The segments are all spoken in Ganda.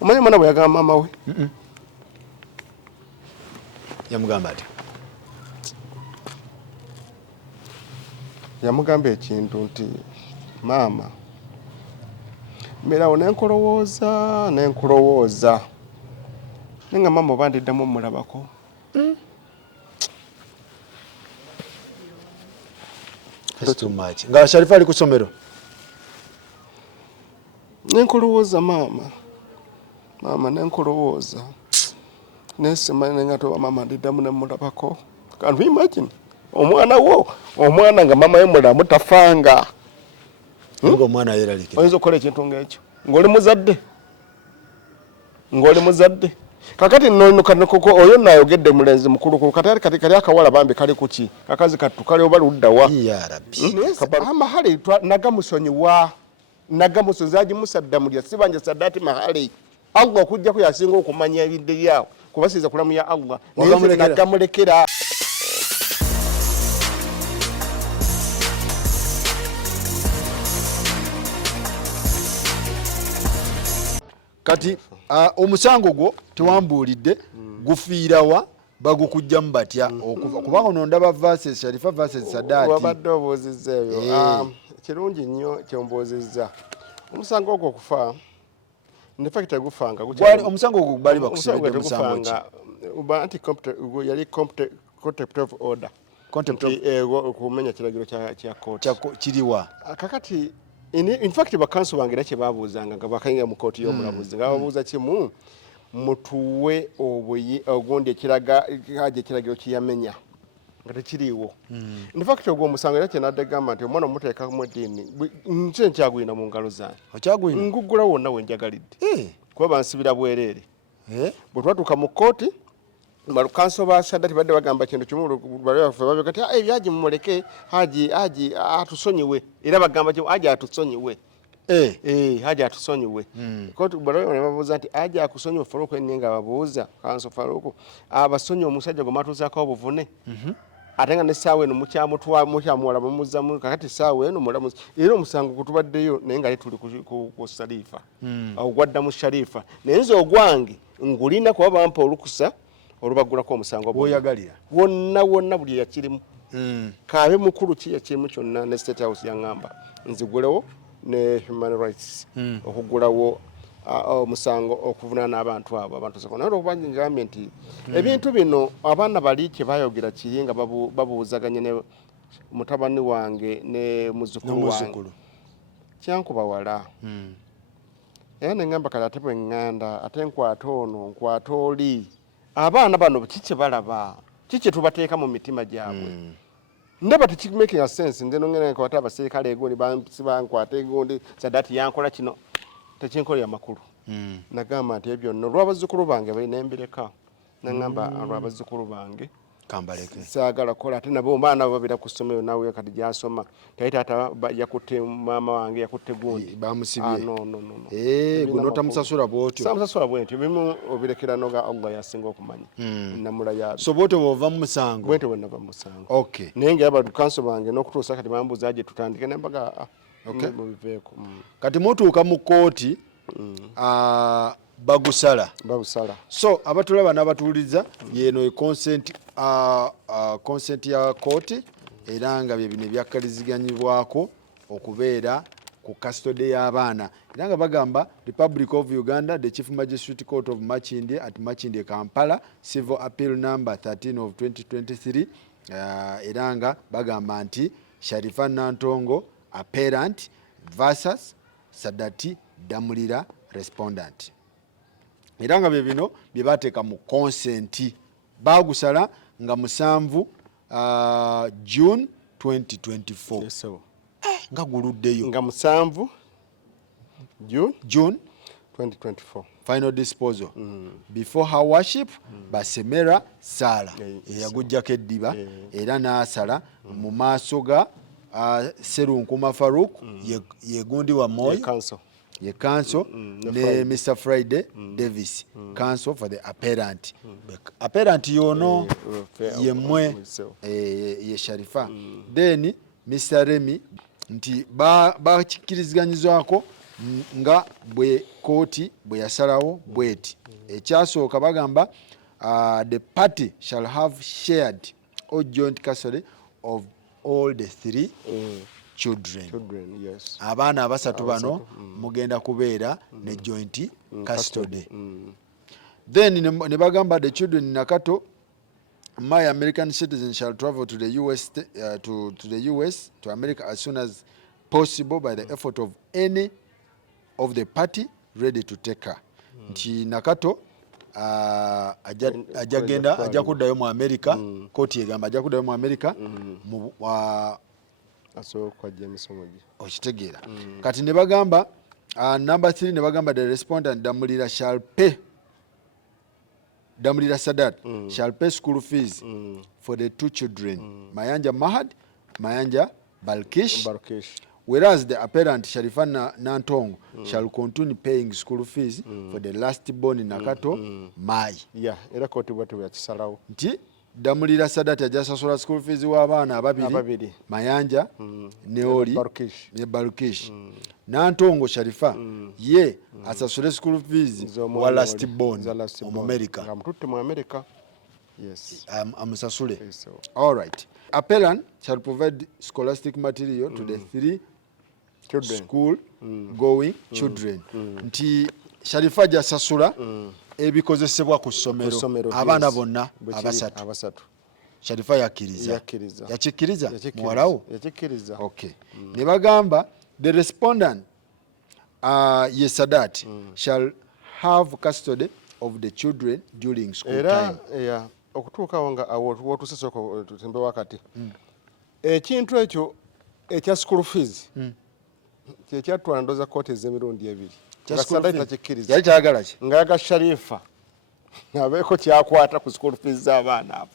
Omanyi mwana bwe yagamba maama we yamugamba ati yamugamba ekintu nti maama mbeerawo nenkulowooza naye nga maama oba ndiddamu omulabako nga Sharifa ali ku ssomero nenkulowooza maama nenkulowooza naye simanyi nga toba maama ndiddamu nemulabako. Can't you imagine omwana nga maama ye mulamu tafanga nga omwana yeralike oyinza okukola ekintu ng'ekyo ng'oli muzadde kakati nonokako oyo nayogedde mulenzi mukulu kati kali akawala bambi kali kuki kakazi kattu kali oba luddawa ya rabbi mahale nagamusonyiwa agimusadda mulya sibanja saddati mahale Allah okujjako yasinga okumanya ebidde byawo kubasiza kulamu ya Allah nagamulekera. Kati omusango gwo tewambuulidde gufiirawa bagukujjamu batya kubanga ono ndaba verses Sharifa verses Sadat wabadde obuuzizza ebyo kirungi nnyo kyombuuzizza omusango ogwo okufa nefakita gufanga omusango ogwo bali bakusibidde omusango ki anti yali contempt of order kumenya kiragiro kya kooti kiriwa kakati in fact bakanso bange era kyebabuuzanga nga bakayinga mu kooti y'omulamuzi nga babuuza kimu mutuwe ogundi ekiragiro kiyamenya nga tekiriiwo in fact ogwo omusango era kyenadde gamba nti omwana omuteekamu eddiini nki nkyagwina mu ngalo zange nguggula wonna wenjagalidde kuba bansibira bwereere bwe twatuuka mu kooti balukanso ba Sadat badde bagamba kintu kimu babe kati ebyaji mumuleke haji atusonyiwe era bagamba kimu haji atusonyiwe haji atusonyiwe kooti balawe ne babuuza nti haji akusonyiwe Faruku enyenga babuuza kanso Faruku abasonyi omusajja gwe matuuzaako obuvune ate nga ne ssaawa eno mukyamuwala mumuzzamu kakati ssaawa eno mulamuzi era omusango kutubaddeyo naye nga tuli ku Sharifa ogwadda mu Sharifa naye nze ogwange ngulina kuba bampa olukusa olubagulako omusango bwoyagalira wonna buli yakirimu kaabe mukulu ki yakirimu kyonna ne State House yaŋŋamba nzigulewo ne human rights okugulawo omusango okuvunaana abantu abo abantu naye olwokuba ngambye nti ebintu bino abaana bali kye bayogera kiri nga babuuzaganye ne mutabani wange ne muzzukulu wange kyankuba wala era neŋŋamba kale ate bwe ŋŋanda ate nkwata ono nkwata oli abaana bano kiki balaba kiki tubateeka mu mitima gyabwe ndaba tekimaking sense nze nongera nkwata abaserikale egundi bankwata egundi Sadat yankola kino tekinkolera makulu nagamba nti ebyo nno olw'abazzukulu bange balina embireka naŋŋamba olw'abazzukulu bange kambaleke saagala kola ate nabo baana babira ku ssomero nawe kati gyasoma tayi taata yakutte maama wange yakutte gundi bamusibye guno otamusasula bwotyo samusasula bwentyo bimu obirekerano ga Allah yasinga okumanya namula yabe so bwotyo bwova mu musango bwentyo bwe nava mu musango okay naye nga abakanso bange n'okutuusa kati bambuuza aje tutandike nembaga mubiveeko kati mutuuka mu kooti bagusala so abatulaba n'abatuuliza yeno consent ya kooti era nga bye bino ebyakkaliziganyibwako okubeera ku custody y'abaana era nga bagamba Republic of Uganda, the Chief Magistrate Court of Makindye at Makindye Kampala, Civil Appeal number 13 of 2023 era nga bagamba nti Sharifa Nantongo appellant versus Sadati Damulira respondent era nga bye bino bye bateeka mu consent bagusala nga 7 June 2024 yes, nga guluddeyo nga 7 June 2024 final disposal before her worship Basemera Sala eyagujjako eddiba era n'asala mu maaso ga Serunkuma Farouk yegundi wa Moyo ye counsel ne Mr. Friday Davis counsel for the appellant appellant yono yemwe ye Sharifa then Mr. Remy nti bakikkiriziganyizwako nga bwe kooti bwe yasalawo bweti. Ekyasooka bagamba the party shall have shared or joint custody of all the 3 children. Yes. Abaana abasatu bano mugenda kubeera ne joint custody. Then ne bagamba the children in Nakato, my American citizen shall travel to the US to the US to America as soon as possible by the effort of any of the party ready to take her. Nti Nakato ajja kuddayo mu America, kooti egamba ajja kuddayo mu America asooka James Omogi okitegeera. Kati ne bagamba number 3 ne bagamba the respondent Damulira Sadat shall pay school fees for the 2 children, Mayanja Mahad, Mayanja Balkish. Whereas the appellant Sharifa Nantong shall continue paying school fees for the last born in Nakato, Mai. Yeah, era kooti bwatu yakisalawo. Nti Damulira Sadat ajja sasula school fees w'abaana ababiri, Mayanja ne Oli ne Balkish. Nantongo Sharifa ye asasule school fees wa last born mu America. Amututte mu America. Yes. Amusasule. All right. Appellant shall provide scholastic material to the 3 school going children. Nti Sharifa jasasula ebikozesebwa ku ssomero abaana bonna abasatu. Sharifa yakiriza muwalawo. Okay. Ne bagamba the respondent Sadat shall have custody of the children during school time. Era okutuukawo nga wotuseseko tutembe wakati ekintu ekyo ekya school fees kyekyatwala ndoza kooti ez'emirundi ebiri yali kyagala ki ngayaga Sharifa abeeko kyakwata ku school fees z'abaana abo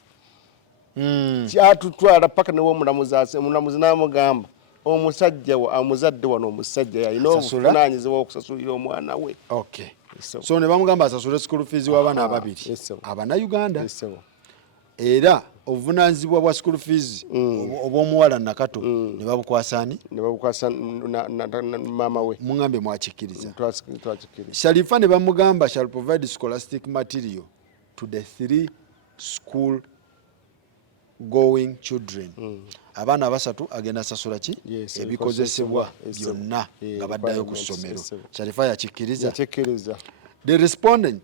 kyatutwala paka omulamuzi n'amugamba omusajja amuzadde wano omusajja yalina obuvunaanyizibwa okusasulira omwana we. Okay. So ne bamugamba asasule school fees w'abaana ababiri Abanayuganda. Era obuvunaanyizibwa bwa school fees obw'omuwala Nakato ne babukwasaani maama we. Muŋŋambe mwakikkiriza. Sharifa ne bamugamba shall provide scholastic material to the 3 school going children. Abaana abasatu agenda sasula ki ebikozesebwa byonna nga baddayo ku ssomero. Sharifa yakikkiriza. The respondent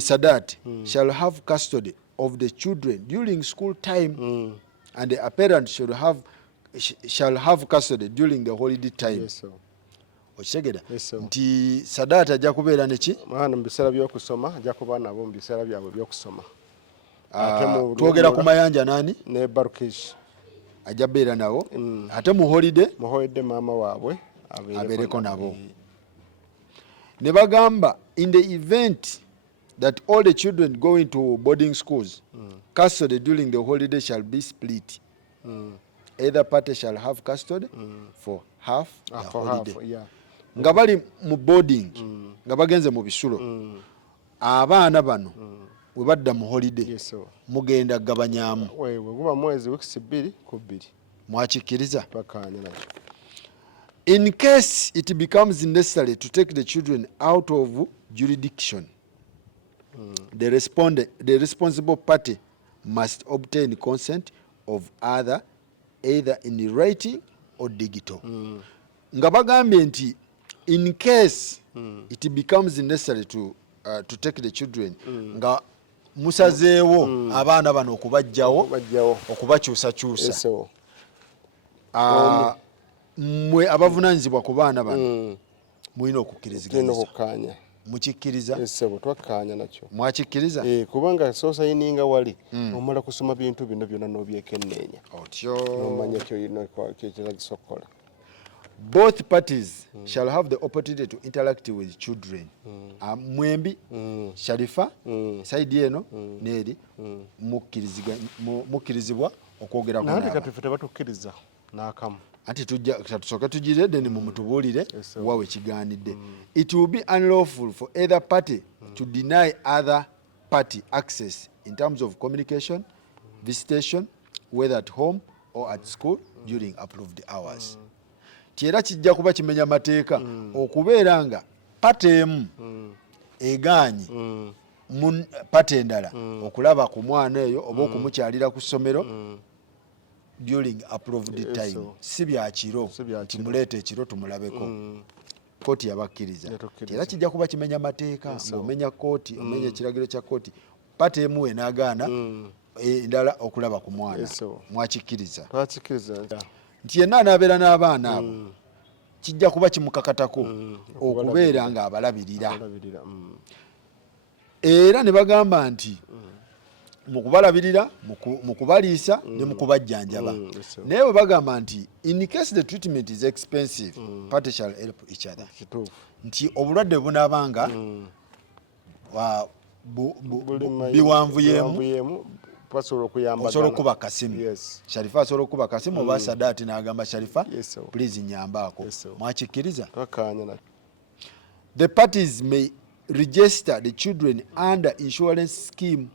Sadat shall have custody of the children during school time and the appellant shall have custody during the holiday time. Okitegeera nti Sadat ajja kubeera neki mwana mu biseera by'okusoma ajja kuba nabo mu biseera byabwe by'okusoma. Twogera ku Mayanja nani ne Barukish ajja beera nabo ate mu holiday maama waabwe abeereko nabo. Ne bagamba in the event that all the children going to boarding schools custody during the holiday shall be split. Either party shall have custody for half the holiday. Nga bali mu boarding nga bagenze mu bisulo abaana bano we badda mu holiday mugenda gabanyaamu guba mwezi weeks 2 ku 2. Mwakikkiriza? Bakanya nakyo. In case it becomes necessary to take the children out of jurisdiction, the responsible party must obtain consent of either in writing or digital. Nga bagambye nti in case it becomes necessary to take the children nga musazeewo abaana bano okubajjawo okubakyusakyusa mwe abavunaanyizibwa ku baana bano mulina okukkiriziganya. Mukikkiriza? Twakkaanya nakyo. Mwakikkiriza? Kubanga soosa yininga wali omala kusoma bintu bino byonna n'obyekenneenya otyo nomanya kyekiragisa okukola. Both parties shall have the opportunity to interact with children. Mwembi Sharifa saidi eno neri mukkirizibwa okwogera ku nandi kati ffe tebatukkiriza n'akamu. Ati tusooke tugire then mumutubuulire wawe kigaanidde. It will be unlawful for either party to deny other party access in terms of communication, visitation, whether at home or at school during approved hours. era kijja kuba kimenya mateeka okubeera nga pata emu egaanye pata endala okulaba ku mwana eyo oba okumukyalira ku ssomero during approved time si byakiro timuleeta ekiro tumulabeko kooti yabakkiriza era kijja kuba kimenya mateeka ng'omenya kooti omenya ekiragiro kya kooti pata emu enaagaana endala okulaba ku mwana mwakikkiriza nti yenna anaabeera n'abaana abo kijja kuba kimukakatako okubeera nga abalabirira era ne bagamba nti mu kubalabirira mu kubaliisa ne mu kubajjanjaba naye bwe bagamba nti in case the treatment is expensive party shall help each other nti obulwadde bunaabanga biwanvuyemu osobola okuba kasimu Sharifa asobola okuba kasimu oba Sadaati n'agamba Sharifa please nyambaako mwakikkiriza the parties may register the children under insurance scheme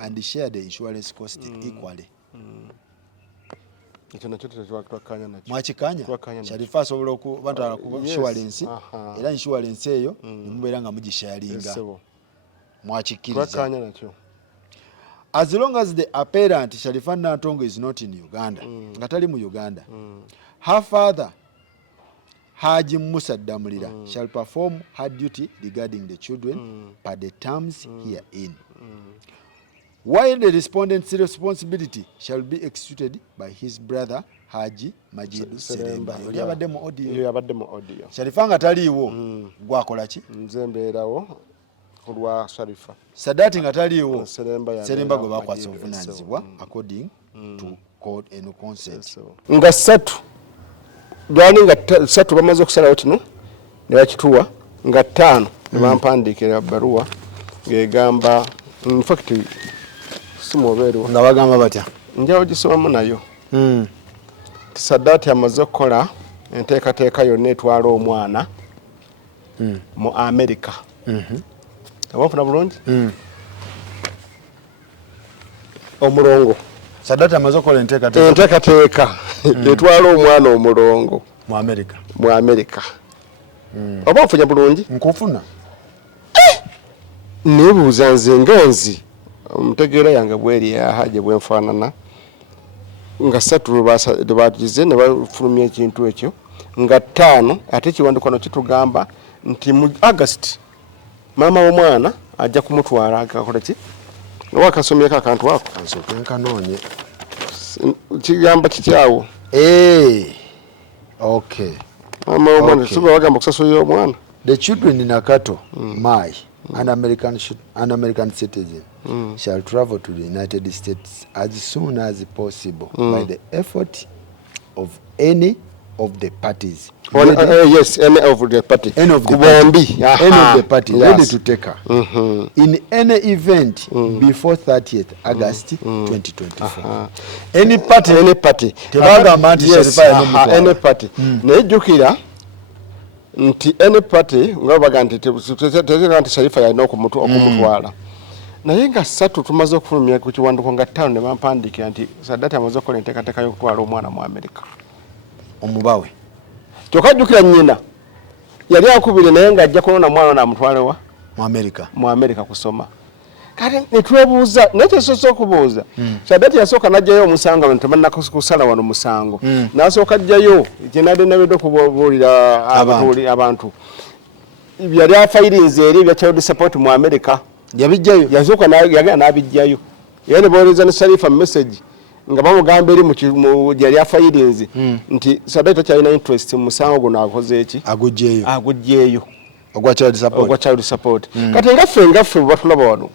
and share the insurance cost equally. Mwakikanya Sharifa asobola okubatwala ku insurance era insurance eyo nemubeera nga mugisharinga mwakikkiriza as long as the apparent Sharifa Nantongo is not in Uganda nga tali mu Uganda her father Haji Musa Damulira shall perform her duty regarding the children per the terms herein. While the respondent's responsibility shall be executed by his brother Haji Majidu Seremba. Yoli abadde mu audio. Sharifa nga taliiwo gwakola ki? Nze mbeerawo kulwa Sharifa. Sadaati nga taliiwo Seremba gwe bakwasa obuvunaanyizibwa according to code and consent. Nga ssatu Dwani nga ssatu bamaze okusalawo kino ne bakituwa nga ttaano ne bampandiikira bbaluwa ng'egamba in fact simuobeerwa nga bagamba batya njawo gisomamu nayo Sadaati amaze okukola enteekateeka yonna etwala omwana mu America awafuna bulungi omulongo Sadaati amaze okukola enteekateeka etwala omwana omulongo mu America oba ofunya bulungi nkufuna nebuuza nze ngenzi omutegeera yange bweri yahaje bwenfaanana nga ssatu bagize ne bafulumya ekintu ekyo nga ttaano ate ekiwandiiko no kitugamba nti mu August maama w'omwana ajja kumutwala akakola ki wakasomyeko akantu ako nkanoonye kigamba kityawo okay maama w'omwana tuba bagamba okusasulira omwana the children in Nakato Mai an American citizen shall travel to the United States as soon as possible by the effort of any of the parties. Yes, any of the party. Any of the party ready to take her. In any event before 30th August 2024. Any party. Any party. Nejukira nti any party ngabaga nti tezeka nti Sharifa yalina okumutwala naye nga ssatu tumaze okufulumya ku kiwandiiko nga ttaano ne bampandiikira nti Sadaati amaze okukola enteekateeka y'okutwala omwana mu America omubawe kyokka jjukira nnyina yali akubire naye ng'ajja kunona mwana n'amutwalewa mu America kusoma kale netwebuuza naye kyesoose okubuuza Sadaati yasooka n'ajjayo omusango abantu tebalina kusala wano musango n'asooka ajjayo kyenadde nabedde okubuulira abantu yali afayirinze eri ebya child support mu America yabijjayo yasooka yagenda n'abijjayo era ne booleza ne Sharifa message nga bamugamba eri mu yali afayirinze nti Sadaati takyalina interest mu musango guno akoze eki agugjeeyo ogwa child support kati ngaffe batulaba wano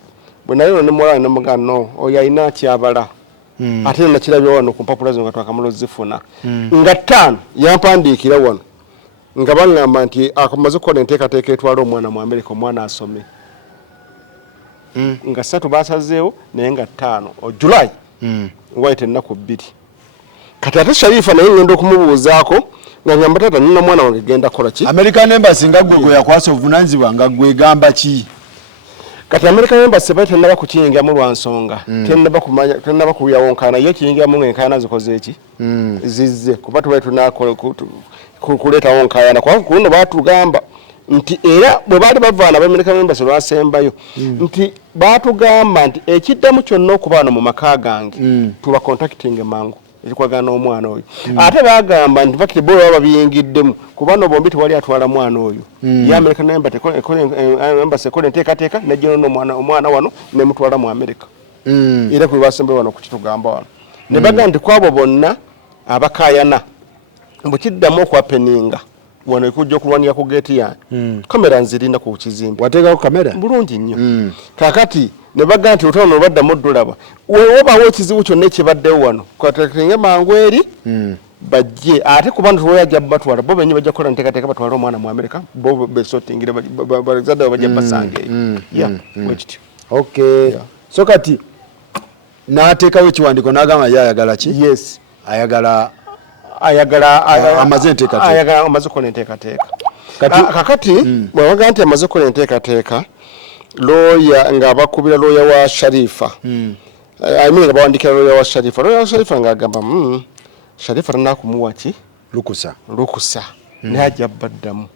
bwe nayo ne mulala ne mugano oyo alina kyabala ate nakirabye wano ku mpapula zo nga twakamulo zifuna nga ttaano yampandiikira wano nga baŋŋamba nti akamaze okukola enteekateeka etwala omwana mu America omwana asome nga ssatu basazeewo naye nga ttaano July wayita ennaku 2 kati ate Sharifa naye ngenda okumubuuzaako nga ngamba taata nina mwana wange genda kukola ki American Embassy nga gwe yakwasa obuvunaanyizibwa nga gwe gamba ki kati American Embassy baita naba kukiyingamu lwa nsonga tennaba kuyawonkana ye kiyingamu ng'enkaayana zikoze eki zizze kuba tubaye tunakola kuleetawo nkayana kwa kuno batugamba nti era bwe baali bavaana American Embassy lwasembayo nti batugamba nti ekiddamu kyonna okubaana mu maka gange tuba contacting mangu ekikwagana n'omwana oyo ate bagamba nti fakiti bolo baba biyingiddemu kubano bombi tewali atwala mwana oyo ya American Embassy ekola enteekateeka nejja omwana wano nemutwala mu America era kwe basembayo wano kukitugamba wano ne bagamba nti kwabo bonna abakayana mbu kiddamu okwapeninga wano ekujja okulwanira ku geeti yange kamera nzirina ku kizimbe wateekako kamera bulungi nnyo kakati ne bagamba nti lutono baddamu ddulaba webaawo ekizibu kyonna ekibaddewo wano kwatekenga mangu eri bajje ate kubanga tuweyajja batwala bo benyi bajja kukola nteekateeka batwala omwana mu America bo besotingire bazadde bajja basangeeyo wekityo okay so kati n'ateekawo ekiwandiiko n'agamba ye ayagala ki yes ayagala amaze kukola enteekateeka kakati bwebaga nti amaze kukola enteekateeka lawyer ng'abakubira lawyer wa Sharifa nga bawandikira lawyer wa Sharifa ng'agamba Sharifa tannakumuwa ki lukusa naye ajja baddamu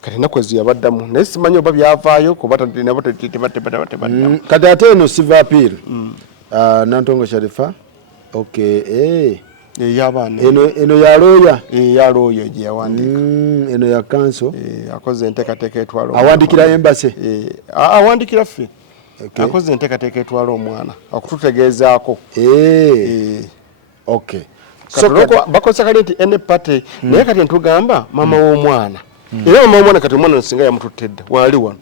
kati ennaku ezo yabaddamu naye simanyi oba byavaayo kuba nabo tebaddamu kati ate eno siva appeal Nantongo Sharifa okay yabaana eno ya lawyer ya lawyer gye yawandika eno ya council akoze enteekateeka etwala awandikira embassy awandikira ffe akoze enteekateeka etwala omwana okututegeezaako okay so bakoze kali nti ene party naye kati ntugamba mama w'omwana era mama w'omwana kati omwana nsinga yamututtedde wali wano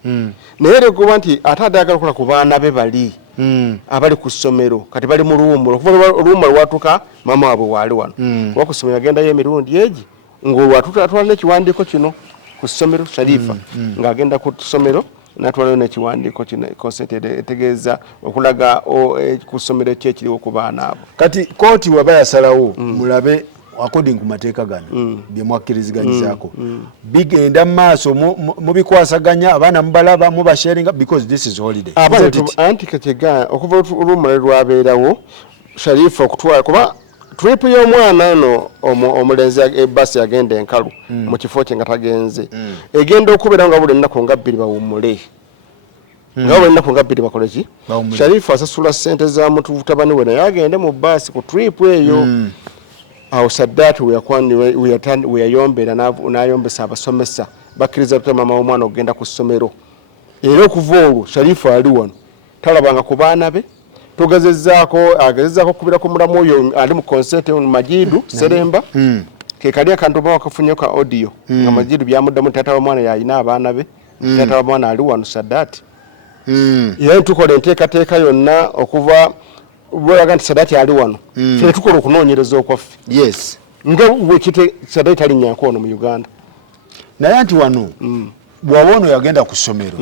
naye lekuba nti ate adagala okukola ku baana be bali abali ku ssomero kati bali mu luwummulo okuva oluwummulo lwatuka mama waabwe waali wano kuba ku ssomero yagendayo emirundi egi ng'olwatwala n'ekiwandiiko kino ku ssomero Sharifa ng'agenda ku ssomero n'atwalayo n'ekiwandiiko kino consent etegeeza okulaga ku ssomero ki ekiriwo ku baana abo kati kooti waba yasalawo mulabe according ku mateeka gano bye mwakkirizganyizaako bigenda mu maaso mubikwasaganya abaana mubalaba mubasharinga because this is holiday anti katega okuva olumale lwabeerawo Sharifa okutwala kuba trip y'omwana ono omulenzi ebasi yagenda enkalu mu kifo kye nga tagenze egenda okubeera nga buli ennaku nga bbiri bawummule nga buli ennaku nga bbiri bakole ki Sharifa asasula ssente za mutabani we naye agende mu basi ku trip eyo awo Saddati we yayombera n'ayombesa abasomesa bakkiriza tutema mama w'omwana okugenda ku ssomero era okuva olwo Sharifa ali wano talabanga ku baana be agezezaako okubira ku mulamu oyo ali mu consent Majidu Seremba ke kali akantu bakafunye ka audio nga Majidu byamuddamu tata w'omwana yalina abaana be tata w'omwana ali wano Saddati era tukola enteekateeka yonna okuva bweraga nti Saddati ali wano ffe tukola okunoonyereza okwaffe yes nga wekite Saddati talinnyako ono mu Uganda naye nti wano bw'aba ono yagenda ku ssomero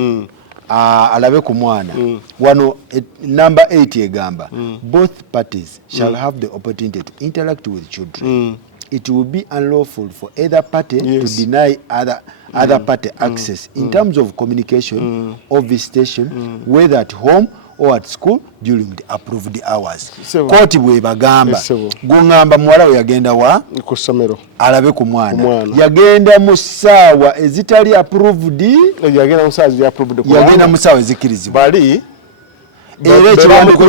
alabe ku mwana wano number 8 egamba both parties shall have the opportunity to interact with children it will be unlawful for either party to deny other party access in terms of communication or visitation whether at home or at school during the approved hours. Kooti bwe bagamba gungamba muwala we yagenda wa ku ssomero alabe ku mwana yagenda mu ssaawa ezitali approved yagenda mu ssaawa ezikirizibwa bali era ekiwandiiko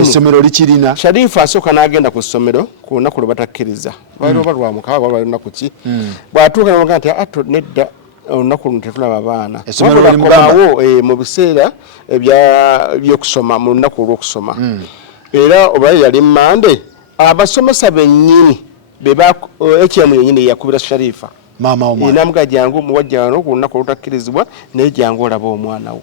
essomero likirina Sharifa asooka n'agenda ku ssomero ku lunaku lwe batakkiriza bali oba lwa mukaaga oba lunaku ki bw'atuuka n'amugaa nti ato nedda olunaku luno tetulaba abaana mu biseera by'okusoma mu lunaku olw'okusoma era oba yali Mande abasomesa bennyini HM yennyini yakubira Sharifa maama w'omwana namugaa jangu muwajja wano ku lunaku olutakkirizibwa naye jangu olaba omwana wo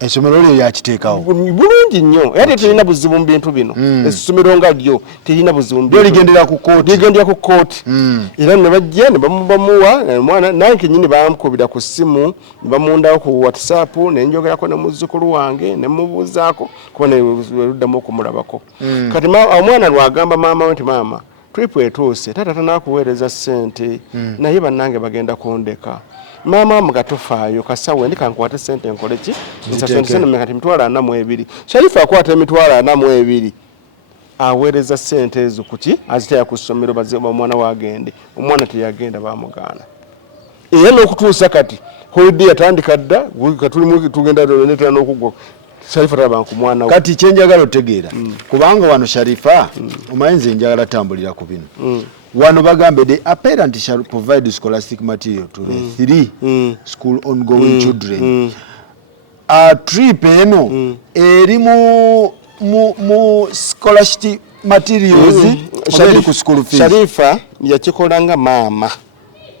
essomero lyo yakiteekawo bulungi nnyo era terina buzibu mu bintu bino essomero nga lyo terina buzibu mu bintu ligendera ku kooti era ne bajja ne bamuwa omwana naye kennyini bamukubira ku ssimu ne bamundawo ku WhatsApp ne njogerako ne muzzukulu wange ne mubuuzaako kuba neluddamu okumulabako kati omwana lwagamba maama we nti maama trip etuuse taata tanaakuweereza ssente naye bannange bagenda kundeka maama mugatofaayo kasawe ndi kankwate ssente nkole ki nsasente kati emitwalo 42 Sharifa akwata emitwalo 42 aweereza ssente ezo kuki azitaya ku ssomero baziba omwana wagende omwana teyagenda bamugaana era n'okutuusa kati holiday yatandika dda katulimu tugenda netera n'okugwa Sharifa taba ku mwana we kati kyenjagala otegeera kubanga wano Sharifa omanyi nze njagala tambulira ku bino wano bagambe the parent shall provide scholastic material to the 3 school ongoing children trip eno eri mu scholastic materials ku school fees. Sharifa yakikola nga maama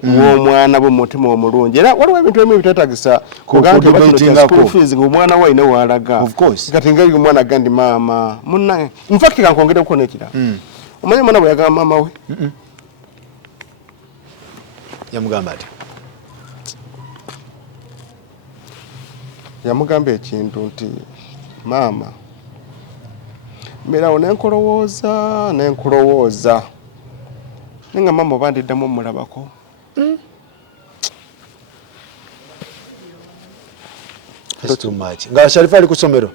w'omwana bw'omutima omulungi era waliwo ebintu ebimu bitatagisa kuganga school fees ng'omwana we ayina w'alaga kati nga omwana agandi maama munnange in fact kankwongereko n'ekirala omanyi omwana bwe yagamba maama we yamugamba ati yamugamba ekintu nti maama mbeerawo nenkulowooza nenga maama oba ndiddamu omulabako That's too much. Nga Sharifa ali ku ssomero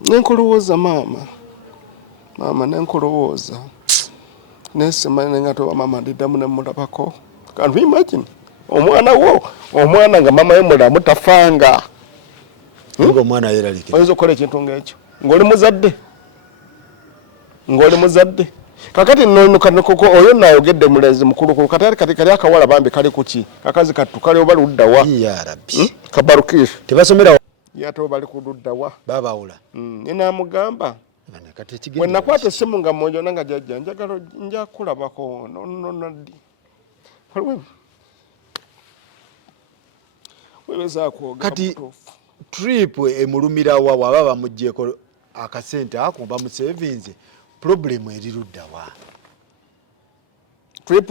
nenkulowooza maama nenkulowooza nesimanyi nenga toba maama ndiddamu nemulabako can't you imagine omwana nga maama ye mulamu tafanga ngo omwana yeralike oyinza okukola ekintu ng'ekyo ng'oli muzadde kakati nonukako oyo naayogedde mulenzi mukulu kati kali akawala bambi kali kuki kakazi kattu kali oba ludda wa ya rabbi kabarukiisha tebasomera yate bali ku ludda wa babawula naamugamba bwe nakwata essimu nga mmonjo nanga jjajja njagala nja kulabako nonaddi kati trip emulumira wa waba bamuggyeko akasente ako ba mu savings problem eri ludda wa trip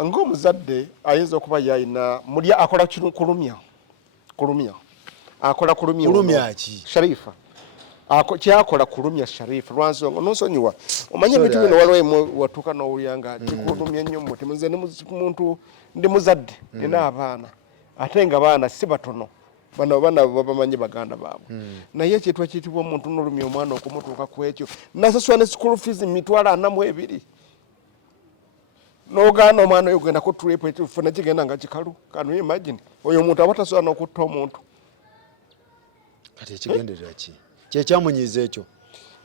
ng'omuzadde ayinza okuba yayina mulya akola kulumya akola kulumya ki Sharifa kyakola kulumya Sharifa lwansonga nonsonyiwa omanye ebintu bino waliwo watuuka n'owulyanga kikulumya ennyo mumutima nze muntu ndi muzadde nina abaana ate nga baana si batono bano abaana babamanyi baganda baabwe naye ekintu ekiyitibwa omuntu n'olumya omwana okumutuuka ku ekyo nasasula ne school fees $42 n'ogaana omwana oyo genda ku trip ekifuna kigenda nga kikalu kanu imagine oyo omuntu aba tasobola n'okutta omuntu kati ekigenderera ki kyekyamunyiiza ekyo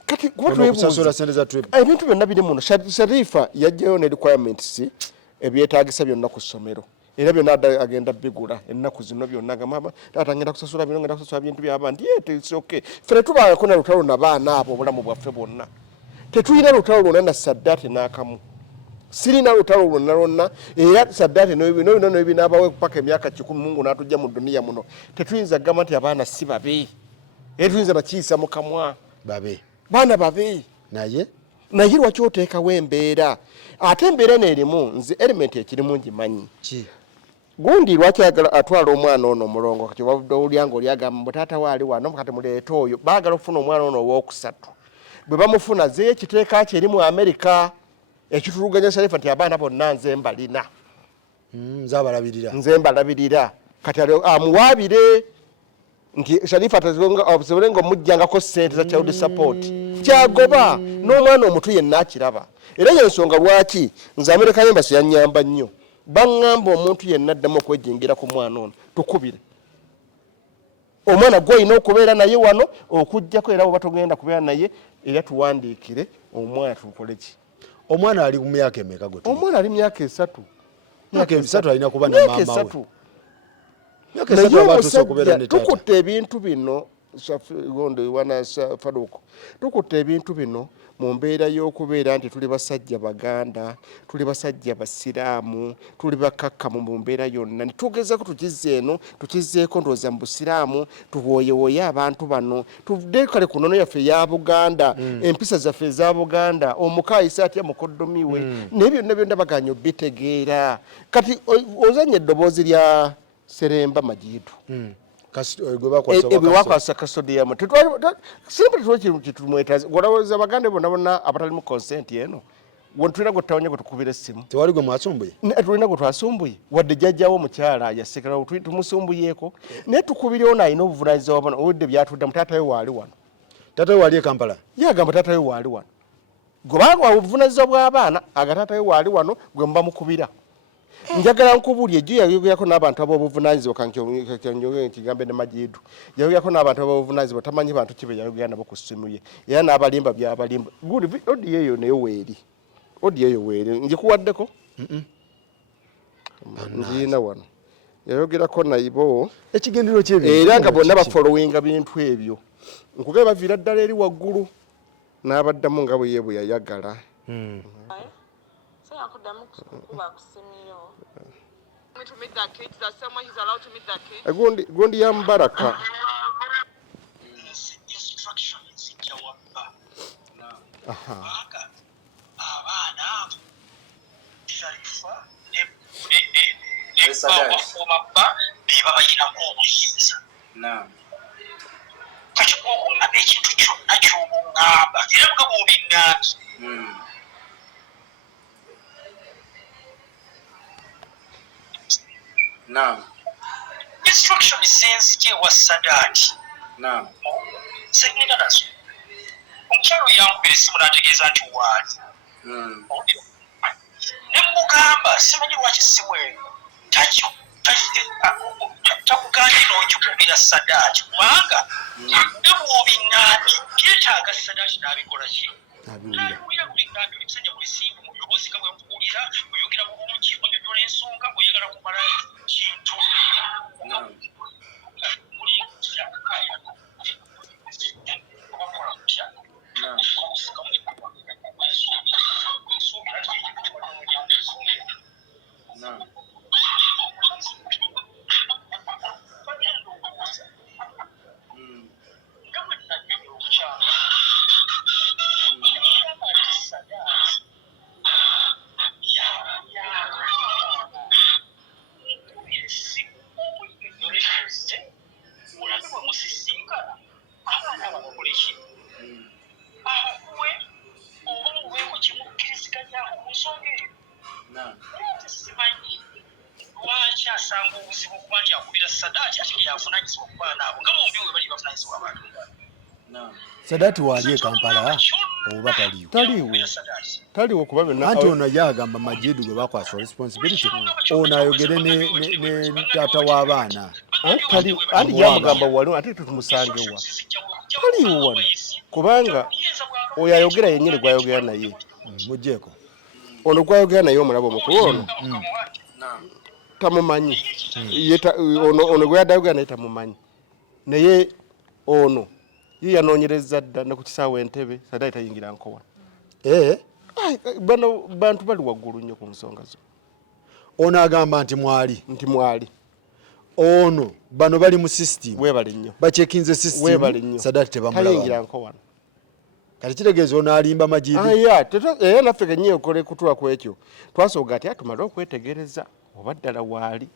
kati kusasula sente za trip ebintu byonna biri muno Sharifa yajjayo ne requirements ebyetaagisa byonna ku ssomero era byonna agenda bigula ennaku zino byonna gamama taata ngenda kusasula bino ngenda kusasula bintu by'abandi okay fere tubaako na lutalo na baana abo obulamu bwaffe bwonna tetulina lutalo lwonna na saddaati n'akamu sirina lutalo lwonna era saddaati n'ebino n'ebinaabawe paka emyaka 10 Mungu n'atujja mu duniya muno tetuyinza gamba nti abaana si babe era tuyinza nakiyisa mu kamwa baana babe naye lwaki oteekawo embeera ate embeera neerimu nze element ekirimu ngimanyi gundi lwaki ayagala atwala omwana ono omulongo kati wabudde olyanga olyagamba mbu taata waali wano kati muleeta oyo baagala okufuna omwana ono owookusatu bwe bamufuna zeyo ekiteeka kye eri mu Amerika ekituluganya Sharifa nti abaana bonna nze mbalina nze mbalabirira kati amuwaabire nti Sharifa asobole nga omujjangako ssente za child support kyagoba n'omwana omutu yenna akiraba era yensonga lwaki nze Amerika Embassy yannyamba nnyo baŋŋamba omuntu yenna addamu okwejingira ku mwana ono tukubire omwana gw'olina okubeera naye wano okujjako era bw'oba togenda kubeera naye era tuwandiikire omwana tukole ki omwana ali mu myaka emeka gwe omwana ali myaka 3 myaka 3 alina kuba na maama we tukutte ebintu bino Faruku tukutte ebintu bino mu mbeera y'okubeera nti tuli basajja baganda tuli basajja basiraamu tuli bakakkamu mu mbeera yonna nitugezako tukizeeko ndowooza mu busiraamu tuwoyewoye abantu bano tudde kale ku nnono yaffe eya Buganda empisa zaffe eza Buganda omukaayisa atya mukoddomi we naye byonna byonna baganya obitegeera kati ozanye eddoboozi lya Seremba Majidu ebiwakwasa custodiam kitumwetaza olowooza baganda bonna abatali mu consent eno tulina gwe tutawanya gwe tukubira essimu tewali gwe mwasumbuye tulina gwe twasumbuye wadde jjajjawo omukyala yasekerawo tumusumbuyeeko naye tukubira ono alina obuvunaanyizibwa obudde byatudda mutaatawe waali wano Tata we wali e Kampala. Yagamba tata we wali wano. Gobanga obuvunaanyizibwa bw'abaana agatata we wali wano gwe mba mukubira. Njagala nkubulye jju yayogerako n'abantu ab'obuvunaanyizibwa kankyonyoge kigambe ne Majidu. Yayogerako n'abantu ab'obuvunaanyizibwa tamanyi bantu kibe yayogera nabo ku ssimu ye. Era n'abalimba by'abalimba. Guli odi eyo nayo weeri. Odi eyo weeri. Njikuwaddeko? Njiina wano. Yayogerako nayibo. Ekigendero ky'ebyo. Era nga bonna bafolowinga bintu ebyo. Nkugamba baviira ddala eri waggulu. N'abaddamu nga bwe ye bwe yayagala. Gundi ya Mbaraka. Naam. Instruction sensitive wa Sadati. Naam. Segenda nazo. Omukyalo yankubira essimu n'ategeeza nti waali. Ne mugamba simanyi lwaki essimu eyo takuganye n'ogikubira Sadati kubanga ne bw'obingambye byetaaga Sadati n'abikola ki? Nabiwulira buli ngambi omusajja buli simbu mu ddoboozi nga bwe mpuwulira oyogera bulungi onyonnyola ensonga oyagala kumala kintu. Sadati wali e Kampala oba Taliwo kuba byonna. Anti ono yagamba Majidu gwe bakwasa responsibility. Ono ayogere ne tata w'abaana. Anti yamugamba wali ate tutumusange wa. Taliwo wano. Kubanga oyo ayogera yennyini gwayogera naye. Mujjeeko. Ono gwayogera naye omulabo omukulu ono. Tamumanyi. Ono gwe yadayogera naye tamumanyi. Naye ono ye yanoonyereza dda ne ku kisaawe Entebbe Sadati tayingira nkowa. Bano bantu bali waggulu nnyo ku nsonga zo. Ono agamba nti mwali. Ono bano bali mu system. Weebale nnyo. Bachekinze system. Sadati tebamulaba. Tayingira nkowa. Kati kitegeeza ono alimba Majidu. Era naffe kennyini okole kutula ku ekyo. Twasooka ati atumale okwetegereza oba ddala waali.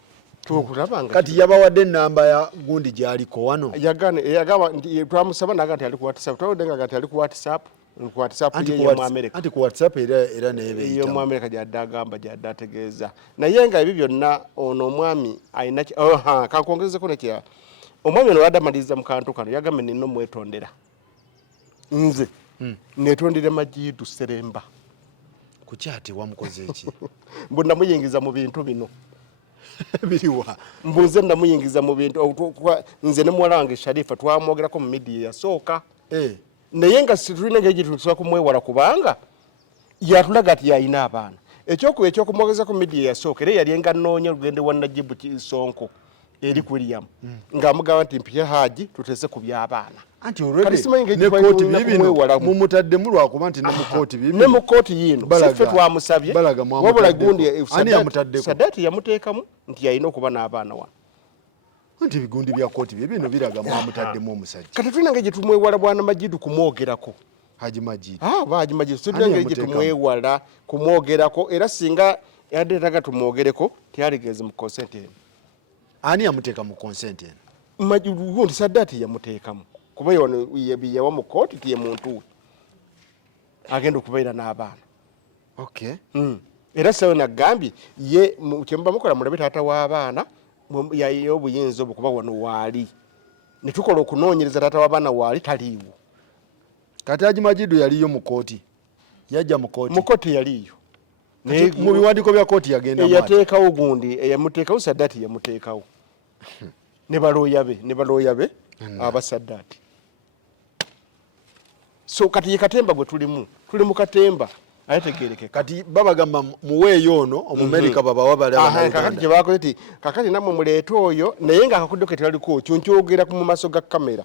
Kati yabawadde ennamba ya gundi gy'aliko wano. Yagamba nti twamusaba naga nti ali ku WhatsApp. Twawodenga nti ali ku WhatsApp. Ku WhatsApp ye mu America. Anti ku WhatsApp era neebe yo mu America gy'adde agamba gy'adde ategeeza. Naye nga ebyo byonna ono omwami alina kankongezeko nekya. Omwami ono yadamaliriza mu kantu kano yagamba nino mwetondera. Nze netondere Majidu Seremba. Kukyati wamukoze eki? Mbu namuyingiza mu bintu bino. Biriwa. Mbuze namuyingiza mu bintu nze ne muwala wange Sharifa twamwogerako mu media yasooka. Naye nga situlina ngeri tusobola kumwewala kubanga yatulaga ati yalina abaana. Ekyokumwogezako mu media yasooka era yali nga nnoonya lugende wa Najibu Sonko eri William. Ng'amugamba nti mpye Haji tutese ku by'abaana. Anti already ne kooti bibino mumutaddemu lwakuba nti ne mu kooti bibino. Ne mu kooti yino siffe twamusabye. Wabula gundi Sadati yamuteekamu nti yalina okuba n'abaana wano. Nti bigundi bya kooti bibino biraga mwamutaddemu omusajja. Kati tulina ngeri tumwewala bwana Majidu kumwogerako. Haji Majidu. Haji Majidu tulina ngeri tumwewala kumwogerako era singa yadeetaga tumwogereko tyaligeze mu consent eno. Ani yamuteeka mu consent eno? Majidu gundi Sadati yamuteekamu. Kuba yono yawa mu kooti tiye muntu we. Agenda okubeera n'abaana. Okay. Era sawe nagambye ye kyemba mukola mulabe taata w'abaana yayo obuyinza obukuba wano waali. Ne tukola okunoonyereza taata w'abaana waali taliiwo. kati Haji Majidu yaliyo mu kooti yajja mu kooti yaliyo mu biwandiiko bya kooti yagenda yateekawo gundi eyamuteekawo Sadat yamuteekawo ne balooya be aba Sadat. So kati ye katemba gwe tuli mu katemba ayategeereke kati babagamba muweeyo ono Omumerika babawa kakati gye bakoze ti kakati nammwe muleete oyo naye ng'akakudde ke teraliko kyonkyogera mu maaso ga kamera.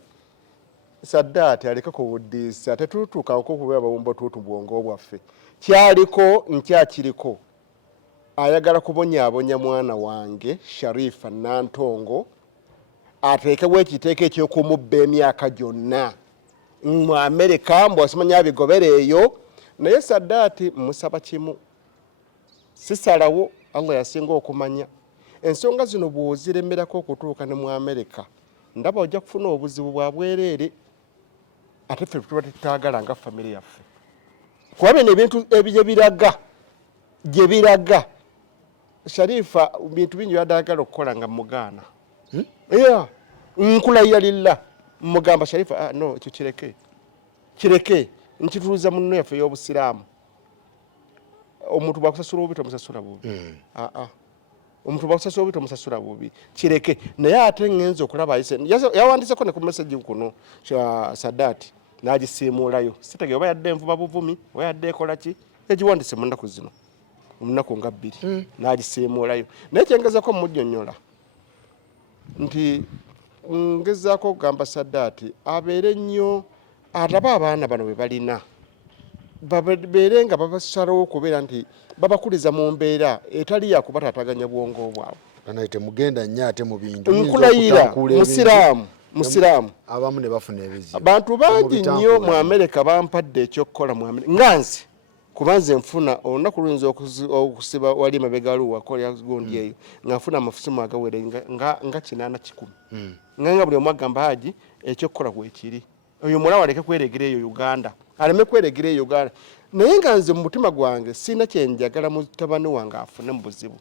Sadat aleka ku buddiisa tetutuukako okubeera bawumba tuutu bwongo bwaffe kyaliko nkyakiriko ayagala kubonyaabonya mwana wange Sharifa Nantongo ateekewo ekiteeko ekyokumubba emyaka gyonna mu Amerika mbwasimanya abigobera eyo. Naye Sadat musaba kimu sisalawo Allah yasinga okumanya ensonga zino bw'oziremerako okutuuka ne mu Amerika ndaba ojja kufuna obuzibu bwa bwereere ate ffe tuba tetutagala nga famire yaffe kuba bino ebintu gye biraga Sharifa bintu bingi byadagala okukola nga mugaana nkulayiralira mugamba Sharifa no ekyo kireke nkituuza munno yaffe y'obusiraamu omuntu bwakusasula obubi tomusasula bubi omuntu bwakusasula obubi tomusasula bubi kireke. Naye ate ngenza okulaba yawandiiseko ne ku message kuno Sadat n'agisiimuulayo sitegera oba yadde envuba buvumi oba yadde ekola ki egiwandiise mu nnaku zino mu nnaku nga 2 n'agisiimuulayo. Naye kyengezako mujjonnyola nti ngezaako okugamba Sadat abeere nnyo ataba abaana bano bwe balina babeere nga babasalawo okubeera nti babakuliza mu mbeera etali yakubataataganya bwongo bwabwe. Naye temugenda nnyo ate mu bintu nkulayira musiraamu abamu ne bafuna ebizibu. Bantu bangi nnyo mu Amerika bampadde ekyokukola mu Amerika nga nze kuba nze nfuna olunaku luyinza okusiba wali mabegalu wakolya gundi eyo nga nfuna amafusimu agawere nga 8-10 nga buli omu agamba Haji ekyokukola kwekiri oyo mulala aleke kweregera eyo Uganda aleme kweregera eyo Uganda. Naye nga nze mu mutima gwange sina kyenjagala mutabani wange afune mu buzibu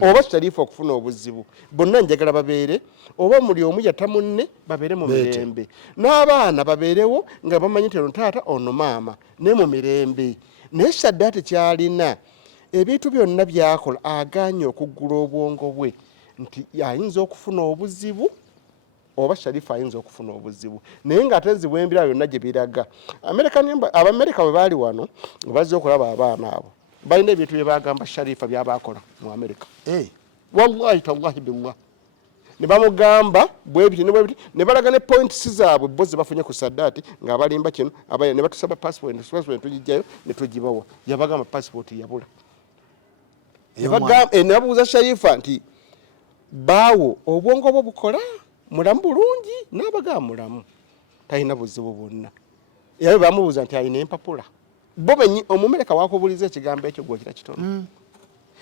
oba Sharifa okufuna obuzibu bonna njagala babeere oba muli omu yatta munne babeere mu mirembe n'abaana babeerewo nga bamanyi nti ono taata ono maama ne mu mirembe. Naye Sadat kyalina ebintu byonna byakola aganye okuggula obwongo bwe nti ayinza okufuna obuzibu oba Sharifa ayinza okufuna obuzibu naye ng'ate enzibu embira byonna gye biraga. Abamerika bwe baali wano bazze okulaba abaana abo balina ebintu bye bagamba Sharifa byabakola mu Amerika wallahi tallahi billah ne bamugamba bwebiti ne balaga ne points zaabwe bo ze bafunye ku Sadat ng'abalimba kino abaye ne batusaba passport tugijjayo ne tugibawa yabagamba passport yabula ne babuuza Sharifa nti baawo obwongo bwo bukola mulamu bulungi n'abagamba mulamu talina buzibu bwonna yabe bamubuuza nti alina empapula bo benyi Omumerika wakubuliza ekigambo ekyo gwekira kitono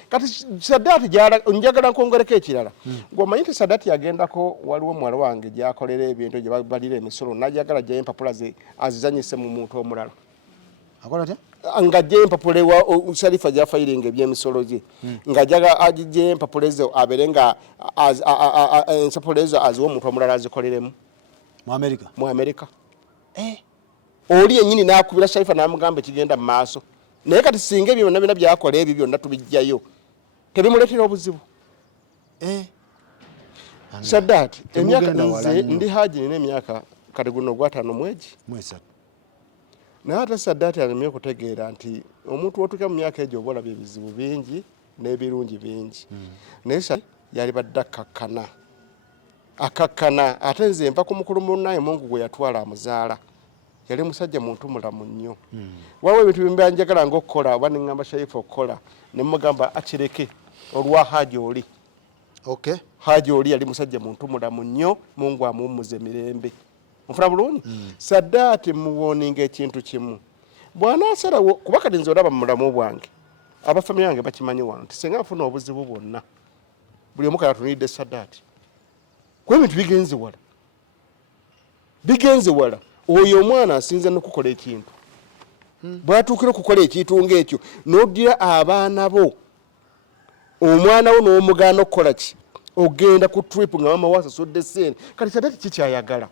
kati Sadat njagala nkwongereko ekirala gw'omanyi nti Sadat yagendako waliwo muwala wange gyakolera ebintu gye balira emisolo najagala gye empapula ze azizanyise mu muntu omulala akola atya nga gye empapula wa Sharifa gyafayiringa ebyemisolo gye nga jaga agije empapula ezo abere nga empapula ezo aziwa omuntu omulala azikoleremu mu Amerika oli yennyini n'akubira Sharifa n'amugamba ekigenda mu maaso naye kati singa ebyo byonna byakola ebyo byonna tubijjayo tebimuleetera obuzibu. Sadat emyaka nze ndi Haji nina emyaka kati guno gwa 5 mwezi naye ate Sadat alemye okutegeera nti omuntu wotuuka mu myaka egyo oba olaba ebizibu bingi n'ebirungi bingi naye yali badde akakkana ate nze mpa ku mukulu munnaye Mungu gwe yatwala amuzaala yali musajja muntu mulamu nnyo waliwo ebintu bimba njagala ng'okukola oba ne ŋŋamba Sharifa okukola ne mugamba akireke olwa Haji oli Haji oli yali musajja muntu mulamu nnyo Mungu amuwummuza emirembe nfuna bulungi. Sadat muwoninga ekintu kimu bw'anaasalawo kuba kati nze olaba mu mulamu bwange abafamire yange bakimanyi wano nti singa nfuna obuzibu bwonna buli omu kale atunulidde Sadat kuba ebintu bigenze wala oyo omwana asinza n'okukola ekintu bw'atuukira okukola ekintu ng'ekyo n'oddira abaana bo omwana wo n'omugaana okukola ki ogenda ku trip nga mama wasasudde ssente kati Sadat kikyayagala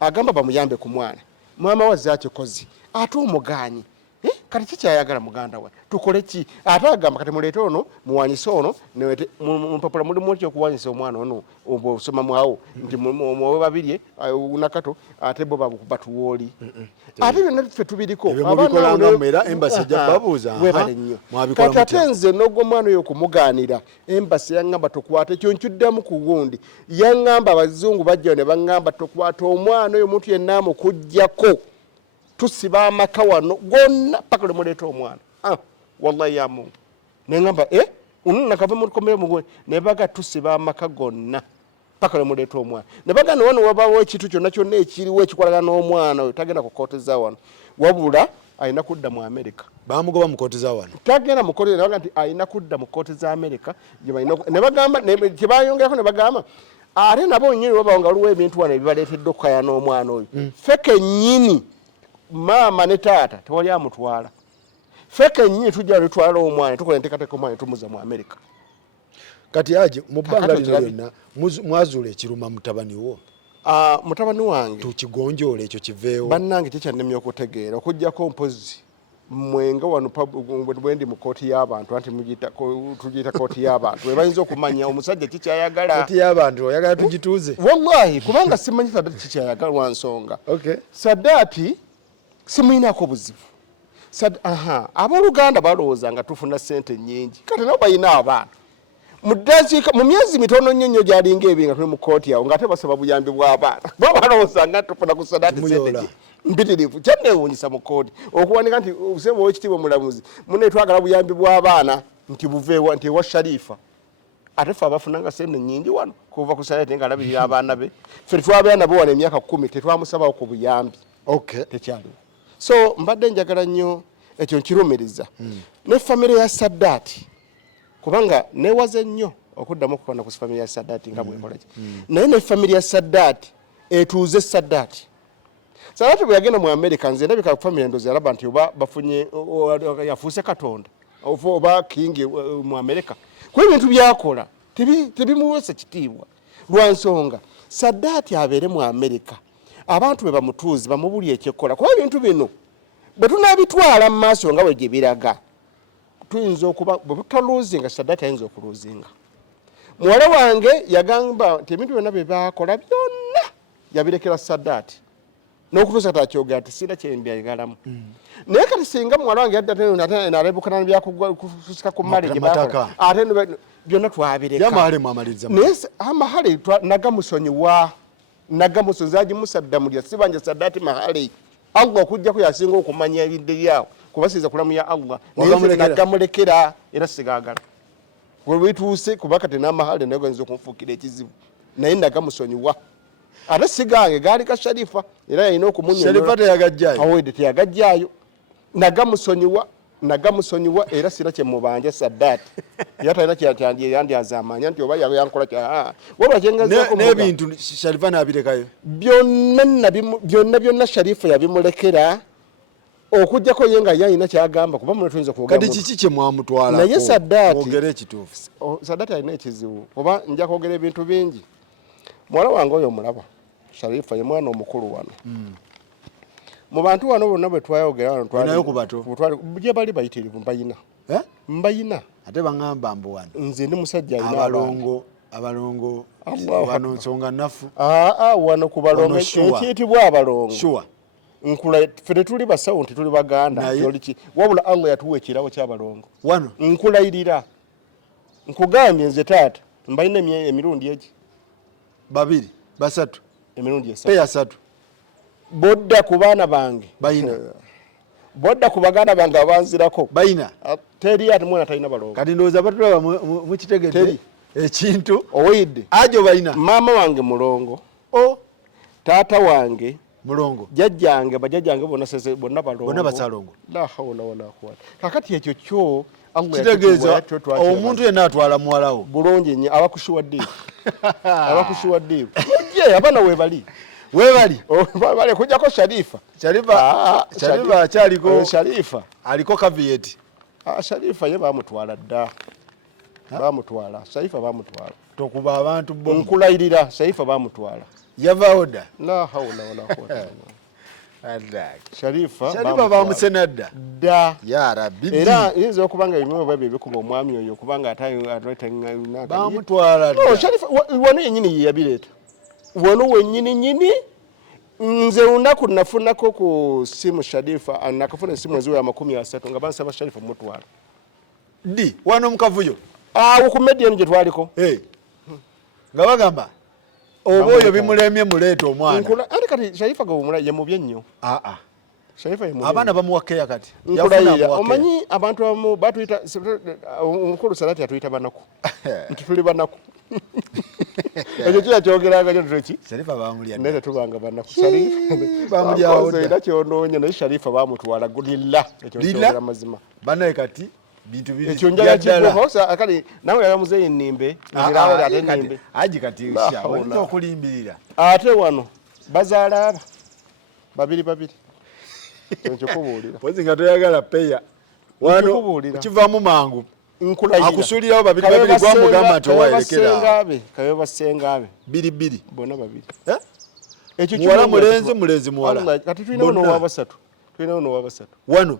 agamba bamuyambe ku mwana mama wazze akikozi ate omugaanyi kati kikyayagala muganda we tukole ki ate agamba kati muleete ono muwanyise ono mupapula mulimu ki okuwanyisa omwana ono osoma mwawo nti mwowe babirye nakato ate bo batuwooli ate byonna ffe tubiriko webale nnyo kati ate nze n'ogwo omwana oyo okumugaanira embasi yaŋŋamba tokwata ekyo nkyuddamu ku gundi yaŋŋamba abazungu bajjayo ne baŋŋamba tokwata omwana oyo omuntu yenna amukuggyako tusiba amaka wano gonna paka lemuleeta omwana wallahi ya Mungu neŋŋamba nakava mukomere mugwe ne baga tusiba amaka gonna paka lemuleeta omwana ne baga ne wano wabawo ekintu kyonna kyonna ekiriwo ekikolagana n'omwana oyo tagenda ku kooti za wano wabula ayina kudda mu America bamugoba mu kooti za wano tagenda mu kooti nebaga nti ayina kudda mu kooti za America ne bagamba kyebayongerako ne bagamba ate nabo nyini wabawo nga waliwo ebintu wano ebibaleetedde okukaya n'omwana oyo feke nnyini maama ne taata tewali amutwala feke nyinyi tujja litwala omwana tukola enteekateeka omwana tumuza mu America kati aje mu bbanga lino lyonna mwazuula ekiruma mutabani wo mutabani wange tukigonjoola ekyo kiveewo bannange kikyannemye okutegeera okuggyako mpozi mwenga wano bwendi mu kooti y'abantu anti tugiyita kooti y'abantu webayinza okumanya omusajja kikyayagala kooti y'abantu oyagala tugituuze wallahi kubanga simanyi Saadaati kikyayagala lwa nsonga Saadaati simuyinako buzibu abooluganda balowooza nga tufuna ssente nnyingi kati nabo balina abaana mu myezi mitono nnyo nnyo gyalinga ebinga tuli mu kooti awo ng'ate basaba buyambi bw'abaana bo balowooza nga tufuna ku Saadaati sente mpitirivu kyanneewuunyisa mu kooti okuwanika nti obusebe ow'ekitiibwa omulamuzi mune twagala buyambi bw'abaana nti buveewa nti ewa Sharifa ate ffe abafunanga sente nnyingi wano kuva ku Saadaati nga alabirira abaana be ffe tetwabeera nabo wano emyaka 10 tetwamusabawo ku buyambi tekyaliwo so mbadde njagala nnyo ekyo nkirumiriza ne famire ya Saadaati kubanga neewaze nnyo okuddamu okukona ku famire ya Saadaati nga bwekolaki naye ne famire ya Saadaati etuuze Saadaati bwe yagenda mu America nze ndabika ku famire ndozi yalaba nti oba bafunye yafuuse katonda oba kingi mu America kuba ebintu byakola tebimuweesa kitiibwa lwa nsonga Saadaati abeere mu America abantu be bamutuuzi bamubulya ekyekola kuba ebintu bino bwe tunaabitwala mu maaso nga bwe gye biraga tuyinza okuba bwe tutaluuzinga Saadaati ayinza okuluuzinga muwala wange yagamba nti ebintu byonna bye baakola byonna yabirekera Saadaati n'okutuusa kati akyogera nti sirina kyembyagalamu naye kati singa muwala wange yadda nalebukana byakususika ku mmale gye baakola ate byonna twabireka naye amahale nagamusonyiwa zagimusaddamulya sibanja Saadaati mahale Allah okujjako yasinga okumanya ebidde byawo kubasiza kulamu ya Allah nagamulekera era sigagala webituuse kuba kati n'amahale naye gayinza okunfuukira ekizibu naye nagamusonyiwa ate sigange gaali ka Sharifa era yalina okumunyola teyagajjaayo nagamusonyiwa era sira kyemubanja Saadaati era talina kyandyazaamanya nti oba yankola n'ebintu Sharifa n'abirekayo byonna Sharifa yabimulekera okujjako ye nga yalina kyagamba kuba muno tuyinza kati kiki kye mwamutwalako naye Saadaati ogere ekituufu Saadaati alina ekizibu oba nja kwogera ebintu bingi muwala wange oyo omulaba Sharifa ye mwana omukulu wano mu bantu wano bonna bwe twayogera wano gye bali bayitirivu mbayina ate baŋŋamba mbu wano nze ndi musajja abalongo wano nsonga nnafu wano ku balongo ekiyitibwa abalongo nkula ffe tetuli basawo nti tuli baganda oliki wabula Allah yatuwa ekirawo ky'abalongo wano nkulayirira nkugambye nze taata mbalina emirundi egi 2 3 emirundi peya 3 bodda ku baana bange bayina bodda ku baganda bange abanzirako bayina teri ati mwana talina balongo kati ndowooza batulaba mukitegedde ekintu owidde ajo bayina maama wange mulongo taata wange mulongo jajjange bajjajjange bonna balongo bonna basalongo la hawla wala quwwata kakati ekyo kyo kitegeeza omuntu yenna atwala muwalawo bulungi nnyo abakushuwaddiibu abakushuwaddiibu je abaana webali bali kujjako Sharifa akyaliko Sharifa aliko caveat Sharifa ye bamutwala dda bamutwala Sharifa bamutwala tokuba abantu bo nkulayirira Sharifa bamutwala yavaawo dda la hawla wala quwwata Sharifa bamusenadda da ya rabbi era yinza okubanga bimwe babye bikuba omwami oyo kubanga atayina bamutwala no Sharifa wano yenyini yabireeta wano wenyini nze unaku nafunako ku simu Sharifa nakafuna simu eziwe ya 30 nga bansaba Sharifa mutwala di wano mukavuyo ku media nje twaliko nga bagamba oboyo bimulemye muleeta omwana ate kati Sharifa gawumula yemubye nnyo Sharifa yemubye abaana bamuwakeya kati omanyi abantu abamu batuyita omukulu Salati atuyita banaku nti tuli banaku ekyo kyakyogeranga kyo tuki Sharifa bamulya nete tubanga banaku bamulya kyonoonya naye Sharifa bamutwala gulilla ekyo kyogera mazima banaye kati bintu biri ekyo njala kibuhosa akali nawe yamuze ennimbe ngirawo ate nnimbe aji kati sha walizo okulimbirira ate wano bazaala aba babiri ekyo kubuulira pozi nga toyagala peya wano kivaamu mangu akusulirawo babiri gwamugamba nti owayerekera kayo basengaabe biri bona babiri ekyo muwala mulenzi muwala kati tulinawo n'owabasatu wano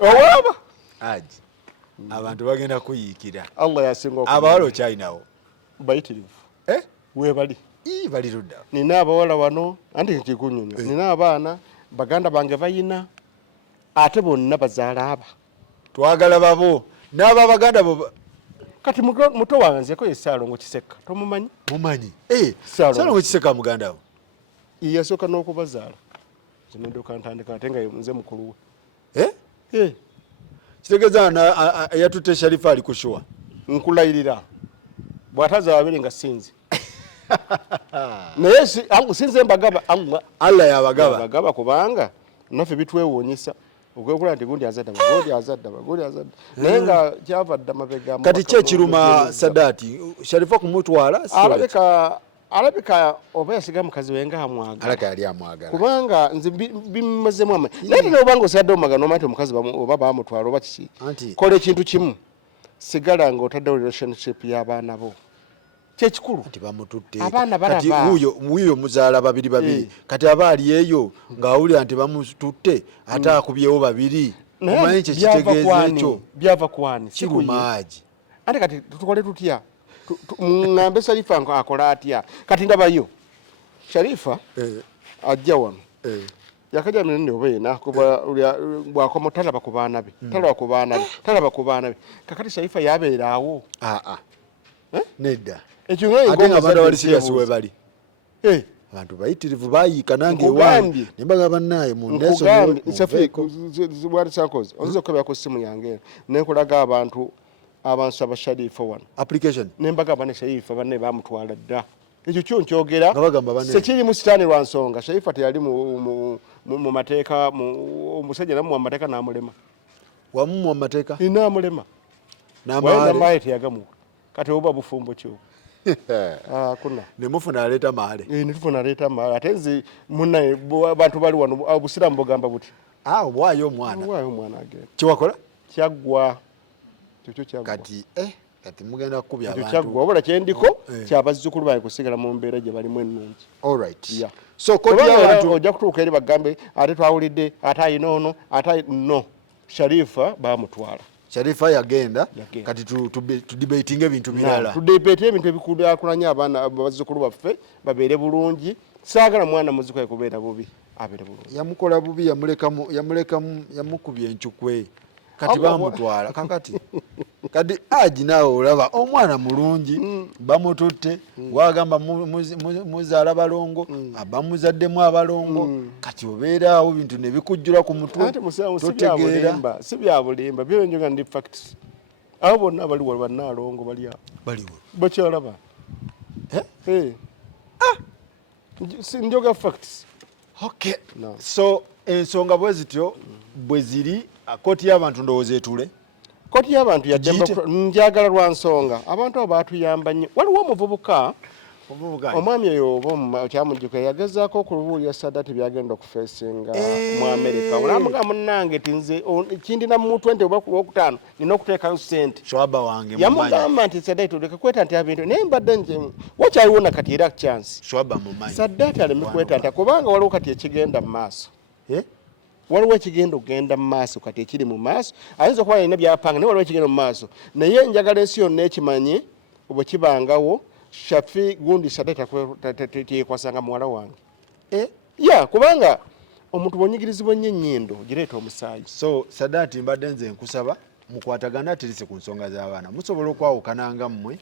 owaba aji abantu bagenda kuyiikira Allah yasinga abawala okyalinawo bayitirivu webali bali ludda nina abawala wano anti kikunyunya nina abaana baganda bange bayina ate bonna bazaala aba twagala babo n'aba baganda bo kati muto wanzeko ye Saalongo Kiseka tomumanyi mumanyi Saalongo Kiseka muganda wo yasooka n'okubazaala zinendoka ntandika ate nga nze mukulu we kitegeeza yatutte Sharifa ali kushuwa nkulayirira bw'ataza babiri nga sinzi naye sinze mbagaba Allah yabagaba kubanga naffe bitwewuunyisa okwekula nti gundi azadda naye nga kyava dda mabega kati kyekiruma Sadati Sharifa kumutwala alabika oba yasiga mukazi we nga amwagala kubanga nze bimazemu amaanyi naye tena obanga osadde omagano omanti omukazi oba bamutwala oba kiki kola ekintu kimu sigala nga otaddewo relationship y'abaana bo kyekikulu nti bamututte kati wuyo muzaala babiri kati aba ali eyo ng'awulira nti bamututte ate akubyewo babiri omanyi kyekitegeeza ekyo byava kwani kirumaaji ate kati tukole tutya ngambe Sharifa akola atya kati ndabayo Sharifa ajja wano yakaja minene obeena kuba bwakoma talaba ku baana be talaba ku baana be kakati Sharifa yabeeraawo nedda ekyo ate nga abantu abali serious we bali abantu bayitirivu bayiika nange ewange nembaga bannaye mu ndesowaalisankozi oyinza okukebera ku ssimu yange nekulaga abantu abansaba Sharifa wano application nembaga bane Sharifa banne bamutwala dda ekyo kyo nkyogera sekiri mu sitaani lwa nsonga Sharifa teyali mu mateeka omusajja namuwa mu mateeka n'amulema wamuwa mu mateeka n'amulema n'amaale teyagamuwa kati oba bufumbo kyo kuna nemufuna aleeta maale netufuna aleeta maale ate nze munnaye abantu bali wano obusiraamu bugamba buti obwayo omwana agenda kiwakola kyaggwa kati mugenda kukubya abantu kyaggwa wabula kyendiko kyabazzukulu bange kusigala mu mbeera gye balimu ennungi so ojja kutuuka eri bagambe ate twawulidde ate ayina ono no Sharifa bamutwala Sharifa yagenda kati tudebatinga ebintu birala tudebate ebintu ebikulakulanya abaana bazzukulu baffe babeere bulungi saagala mwana muzzukulu kubeera bubi abeere bulungi yamukola bubi yamukubya enkyukwe kati bamutwala kakati kati aji naawe olaba omwana mulungi bamututte wagamba muzaala balongo abamuzaddemu abalongo kati obeeraawo bintu nebikujjula ku mutwe totegeera si bya bulimba byonjoga ndi facts abo bonna bali wali bannaalongo baliawo bakyalaba njoga facts so ensonga bwe zityo bwe ziri kooti y'abantu ndowooza etule kooti y'abantu njagala lwa nsonga abantu abo baatuyamba nnyo waliwo omuvubuka omwami oyo oba kyamujjuka yagezaako okulubuulira Sadat byagenda okufeesinga mu America olamuga munnange tinze kindina mu 20 oba ku lwokutaano nina okuteekayo ssente Shwaba wange yamugamba nti Sadat oleka kwetantira bintu naye mbadde nje wakyaliwo na kati era chance Shwaba mumanyi Sadat aleme kwetantira kubanga waliwo kati ekigenda mu maaso waliwo ekigenda okugenda mu maaso kati ekiri mu maaso ayinza okuba alina byapanga naye waliwo ekigenda mu maaso naye njagala ensi yonna ekimanye bwe kibangawo Shafi gundi Sadat teyekwasanga muwala wange ya kubanga omuntu bwonyigirizibwa nnyo ennyindo gireeta omusaayi so Sadat mbadde nze nkusaba mukwatagana tirisi ku nsonga z'abaana musobola okwawukananga mmwe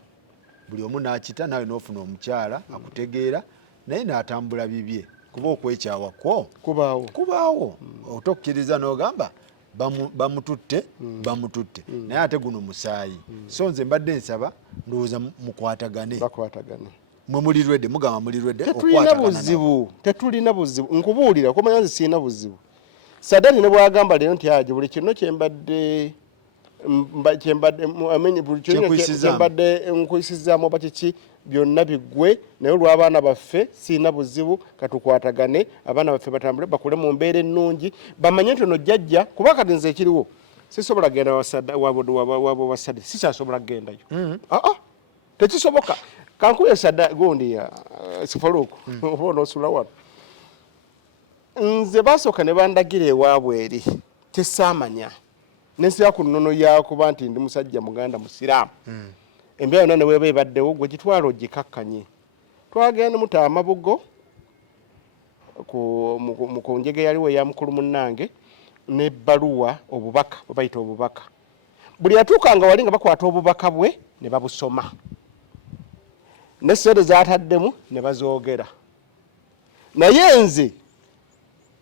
buli omu n'akita nawe n'ofuna omukyala akutegeera naye n'atambula bibye kuba okwekyawa kwo kubaawo otokkiriza n'ogamba bamututte naye ate guno musaayi so nze mbadde nsaba ndowooza mukwatagane mwe mulirwedde mugamba mulirwedde tetulina buzibu nkubuulira okumanya nze sirina buzibu Sadat ne bwagamba leero nti aje buli kino kyembadde nkuyisizaamu oba kiki byonna biggwe naye olw'abaana baffe sirina buzibu katukwatagane abaana baffe batambule bakule mu mbeera ennungi bamanye nti ono jjajja kuba kati nze ekiriwo sisobola genda wa Sadat sikyasobola kugendayo tekisoboka kankuye Sadat gundi Sifaluku oba onoosula wano nze basooka ne bandagira ewaabwe eri tesaamanya nensiba ku nnono yakuba nti ndi musajja muganda musiraamu embeera yonna ne weeba ebaddewo gwe gitwala ogikakkanye twagenda muta amabugo ku njege yaliwo eya mukulu munnange n'ebbaluwa obubaka bwe bayita obubaka buli yatuukanga wali nga bakwata obubaka bwe ne babusoma n'essente zaataddemu ne bazoogera naye nze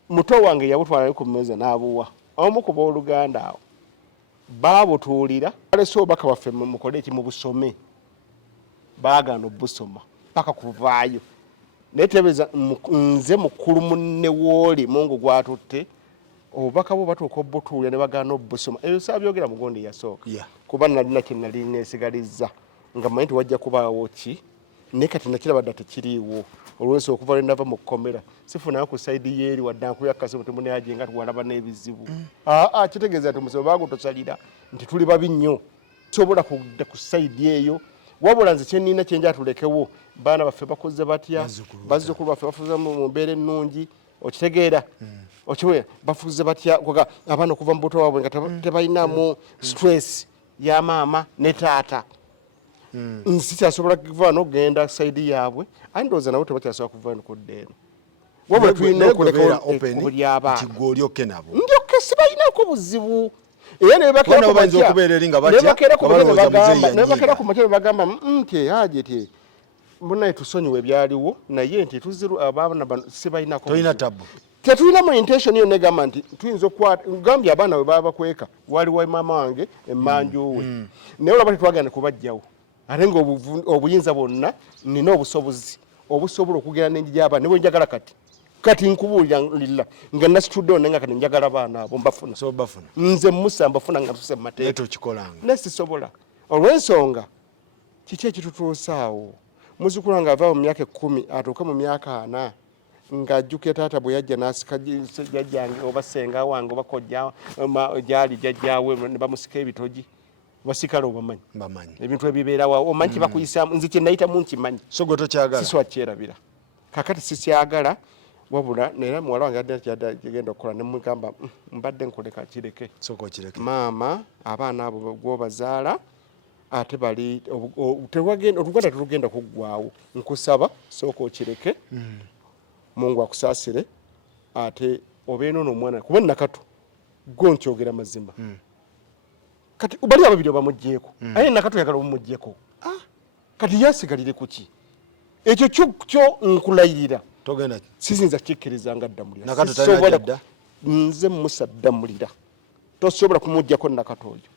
muto wange yabutwalayo ku mmeeza n'abuwa omu ku booluganda awo baabutuulira alese obubaka bwaffe mukole eki mubusome baagaana obusoma paka kuvaayo naye tebeeza nze mukulu munne wooli mungu gwatutte obubaka bwo batuuka obutuulira ne bagaana obusoma ebyo saabyogera mugondi yasooka kuba nalina kye nali neesigalizza nga manyi nti wajja kubaawo ki naye kati nakiraba dda tekiriiwo olwensi okuva lwe nava mu kkomera sifunayo ku sayidi yeeri wadde ankuyakasimu temuneyaje nga tuwalaba n'ebizibu kitegeeza nti omusomo baagutosalira nti tuli babi nnyo sobola kudda ku sayidi eyo wabula nze kyenina kyenja tulekewo baana baffe bakoze batya bazzukulu baffe bafuze mu mbeera ennungi okitegeera okiwe bafuze batya abaana okuva mu buto waabwe nga tebalinamu stress ya maama ne taata sikyasobola kuva n'okugenda sayidi yaabwe aye ndowooza nabo tebakyasobola kuva nokudda eno wabula tulina okuleka buli abaana ndyoke sibalinako buzibu era nebakeera ku makya ne bagamba nti aje ti munaye tusonyiwe ebyaliwo naye nti tuziru abaana bano sibalinako tetulinamu intention yo negamba nti tuyinza okugambye abaana bwe baba bakweka waliwo maama wange emmanju we naye olaba tetwagenda kubajjawo ate nga obuyinza bwonna nina obusobozi obusobola okugenda n'enjija abaana ne bwe njagala kati nkubuulira nga nasituddewo naye nga kati njagala abaana abo mbafuna nze musa mbafuna nga tuse mu mateeka naye sisobola olw'ensonga kiki ekitutuusaawo muzzukulu wange ava mu myaka 10 atuuke mu myaka 4 ng'ajjukira taata bwe yajja n'asika jjajjange oba ssenga wange oba kojja gyali jjajjaawe ne bamusika ebitogi basikala obamanyi ebintu ebibeerawo omanyi kibakuyisaamu nze kye nayitamu nkimanyi siswa kyerabira kakati sikyagala wabula naye muwala wange yagenda okukola nemugamba mbadde nkoleka kireke maama abaana abo gwobazaala ate bali oluganda telugenda kuggwaawo nkusaba sooka okireke mungu akusaasire ate obeera n'omwana kuba nakato gwe nkyogera mazima kati bali ababiri bamugjeeko aye nakato yagala omumugjeeko kati yasigalire kuki ekyo kyo nkulayirira sizinza kikkiriza nga ddamulira nze musa ddamulira tosobola kumuggyako nakato oyo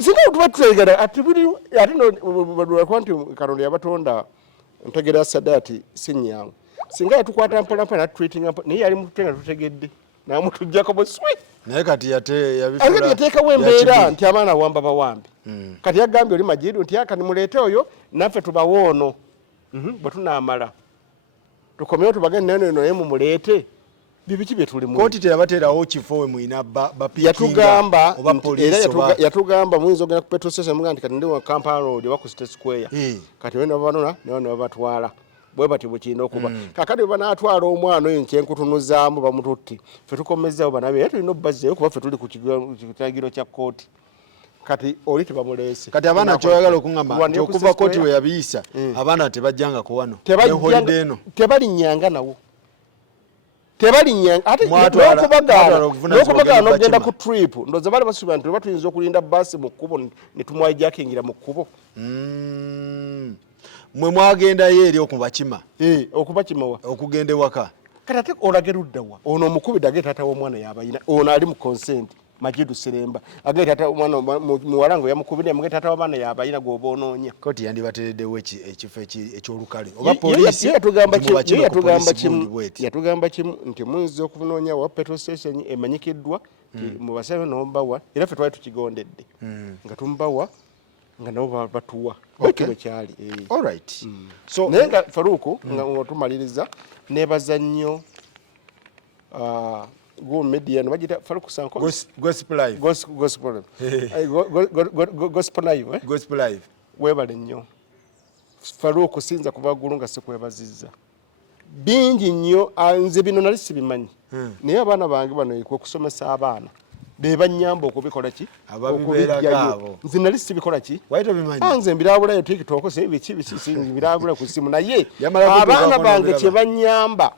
singa tuba tutegera ate kuba nti Katonda yabatonda ntegeera Sadat sinyangu singa yatukwata mpolampola natutreatinga naye yali mutute nga tutegedde namutujjako buswi naye kati yateekawo embeera nti abaana wamba bawambi kati yagambye oli Majidu nti aka nimuleete oyo naffe tubawo ono bwe tunaamala tukomyewo tubagende neno naye mumuleete bibiki bye tulimu kooti teyabateerawo kifo we mwina yatugamba yatugamba muyinza ogenda ku petrol station muga nti kati ndi wa Kampala Road oba ku State Square kati wena babanona ne babatwala bwe bati bukina okuba kakati bwe banaatwala omwana oyo nkyenkutunuzaamu bamututti ffe tukomezaawo banabe tulina obbazeeyo kuba ffe tuli ku kitagiro kya kooti kati oli tebamuleese kati abaana kyoyagala okuŋŋamba nti okuva kooti we yabiyisa abaana tebajjangako wano tebalinnyanga nawo tebalinnyanga ate n'okubagaana n'okugenda ku trip ndowooza baali basuubira nti oba tuyinza okulinda baasi mu kkubo ne tumwayijakingira mu kkubo mwe mwagendayo eri okubakima okubakimawa okugenda ewaka kati ate olage luddawa ono omukubidde agee taata w'omwana yabayina ono ali mu consent Majidu Seremba agee taata omwana muwala ngo yamukubidde mugee taata w'abaana yabayina gwoba onoonya kooti yandibatereddewo ekifo ekyolukale oba poliisi yatugamba kimu nti muyinza okunoonya wa petrol station emanyikiddwa mubasabe nombawa era ffe twali tukigondedde nga tumubawa nga nabo batuwa bwe kyali alright so naye nga Faruku nga tumaliriza nebaza nnyo go media no bagita Faruku Sanko gospel live gospel live webale nnyo Faruku sinza kubagulu nga sikwebazizza bingi nnyo nze bino nali sibimanyi naye abaana bange bano okusomesa abaana bebanyamba okubikola ki okubijjayo nze nali sibikola ki waito bimanyi nze mbirabulayo TikTok se biki mbirabula ku simu naye abaana bange kyebanyamba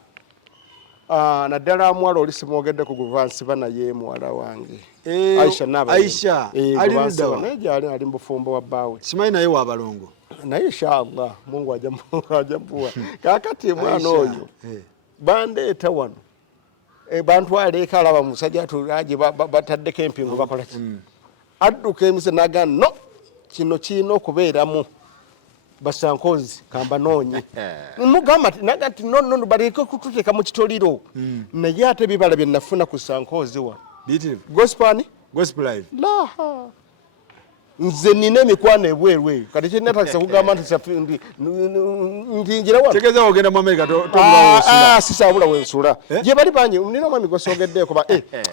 naddala mwala oli simwogedde ku guvansiba naye muwala wange Aisha ali mbufumbo wa bbaawe simanyi naye waabalongo naye inshallah Mungu ajampuwa kakati mwana oyo bandeeta wano bantwale kalaba musajja tulaje bataddeko empingo bakola ki adduka emise naga no kino kino okubeeramu basankozi kamba noonye mugamba nagati no bareke kututeeka mu kitoliro naye ate bibala bye nafuna ku sankozi wa gospel live laha nze nina emikwano ebwerwe kati kyenatagisa kugamba nti njingira wano tegeza ogenda mu America sisaabula wensula gye bali bangi nina omwami gwesogeddeyo kuba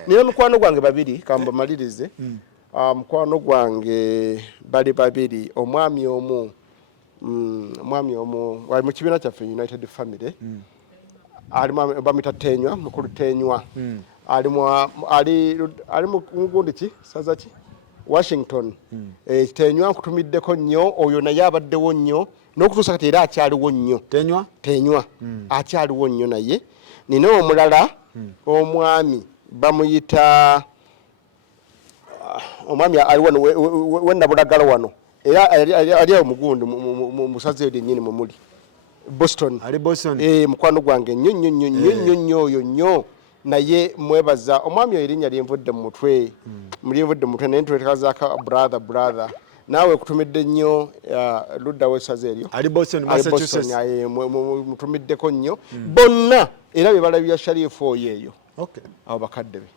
nina mukwano gwange babiri kamba malirize mukwano gwange bali babiri omwami omu wali mu kibiina kyaffe United Family alimu bamita Tenywa mukulu Tenywa ali mu gundi ki saza ki Washington Tenywa nkutumiddeko nnyo oyo naye abaddewo nnyo n'okutuusa kati era akyaliwo nnyo Tenywa akyaliwo nnyo naye nina omulala omwami bamuyita omwami ali wano wennabulagala wano era ali awo mugundi musaze eri nnyini mumuli Boston mukwano gwange nnyo oyo nnyo naye mwebaza omwami oyo erinnya lyenvudde mu mutwe naye ntwetekazaako brother naawe kutumidde nnyo ludda wesaze eryo ali Boston Massachusetts mutumiddeko nnyo bonna era bye balabya Sharifu oyo eyo abo bakadde be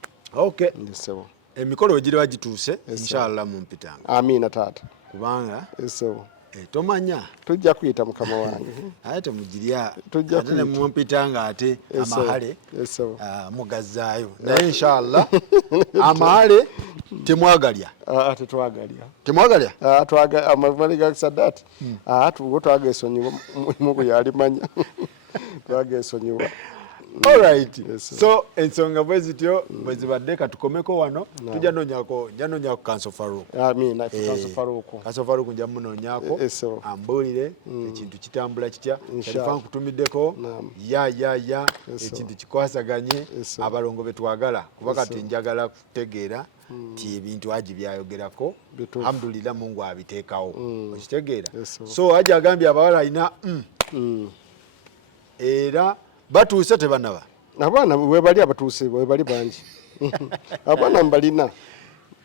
ndisebo emikolo we giri bagituuse inshallah mumpitanga amiina taata kubanga esebo tomanya tujja kuyita mukama wange ate mugirya ate ne mumpitanga ate amahale mugazaayo naye inshallah amahale temwagalya amahale ga Sadat twagesonyiwa mugu yalimanya twagesonyiwa alright so ensonga bwe zityo bwe zibadde katukomeko wano tujja noonyako Kanso Faruku Kanso Faruku nja munoonyako ambuulire ekintu kitambula kitya kalifa nkutumiddeko ya ekintu kikwasaganye abalongo betwagala kuba kati njagala kutegeera nti ebintu aji byayogerako alhamdulillah Mungu abiteekawo okitegeera so aji agambye abawala alina era batuuse tebanaba abaana webali abatuuse webali bangi abaana mbalina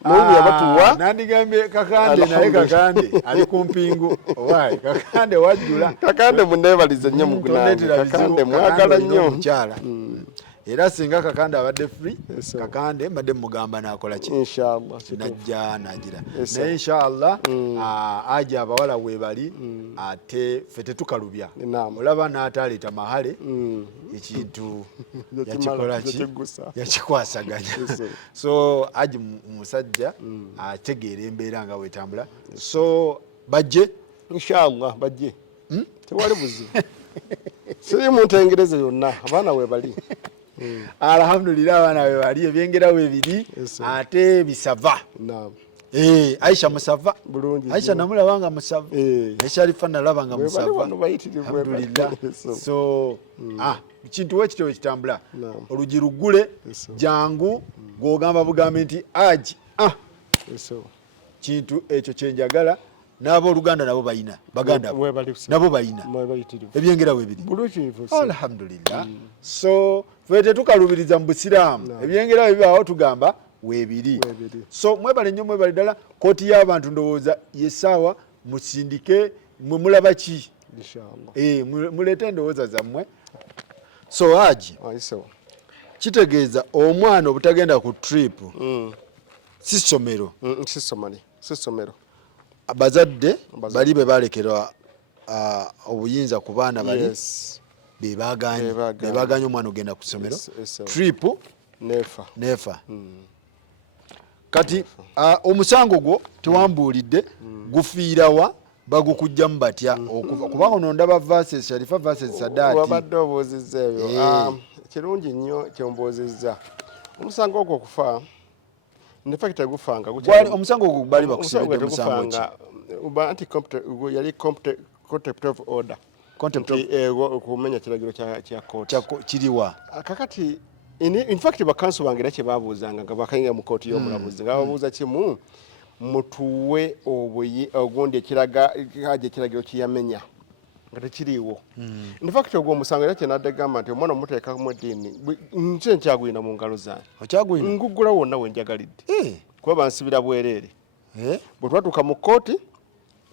n'oyo yabatuwa nandigambye Kakande naye Kakande ali ku mpingu owaye Kakande wajjula Kakande munneebalize nnyo mugunange Kakande mwagala nnyo omukyala era singa kakande abadde free Yes, kakande mbadde mugamba nakola ki inshallah najja nagira Yes, naye inshallah aja abawala webali ate fe tetukalubya Naam. olaba n'ataleeta mahale ekintu yakikola ki yakikwasaganya so aji musajja ategeera embeera nga wetambula so bajje inshallah bajje tewali buzibu siri muntu engereza yonna abaana webali alhamdulillah abaana webali ebyengera webiri Yes, ate bisava naam Aisha musava bulungi Aisha namulabanga musava Sharifa nalabanga webali musava wano bayitirivu alhamdulillah Yes, so kintu wekityo wekitambula Naam. olugi luggule Yes, jangu gwogamba bugambe nti aji Yes, kintu ekyo kyenjagala n'abooluganda nabo balina baganda bo webali nabo balina bayitirivu ebyengera webiri bulungi alhamdulillah so fe tetukalubiriza mu busiraamu ebyengera bibaawo tugamba webiri so mwebale nnyo mwebale ddala kooti y'abantu ndowooza yesaawa musindike mwe mulaba ki inshallah muleete endowooza zammwe so aji aiso kitegeeza omwana obutagenda ku trip si ssomero si somero abazadde bali be balekerwa obuyinza ku baana bali yes bebaganye omwana ogenda ku ssomero Yes, trip nefa kati omusango gwo tewambuulidde gufiirawa bagukujjamu batya kuba ono ndaba verses Sharifa verses Sadaati wabadde obuuzizza ebyo kirungi nnyo kyombuuzizza omusango ogwo okufa nefakiti tegufanga omusango ogwo bali bakusiridde omusango ki anti yali contempt of order okumenya kiragiro kya kooti kiriwa kakati in fact bakanso bange era kyebabuuzanga nga bakayinga mu kooti y'omulamuzi nga babuuza kimu mutuwe ogundi ekiragiro kiyamenya nga tekiriiwo in fact ogwo omusango era kyenadde gamba nti omwana omuteekamu eddiini nse nkyagulina mu ngalo zange nguggula wonna wenjagalidde kuba bansibira bwereere bwe twatuuka mu kooti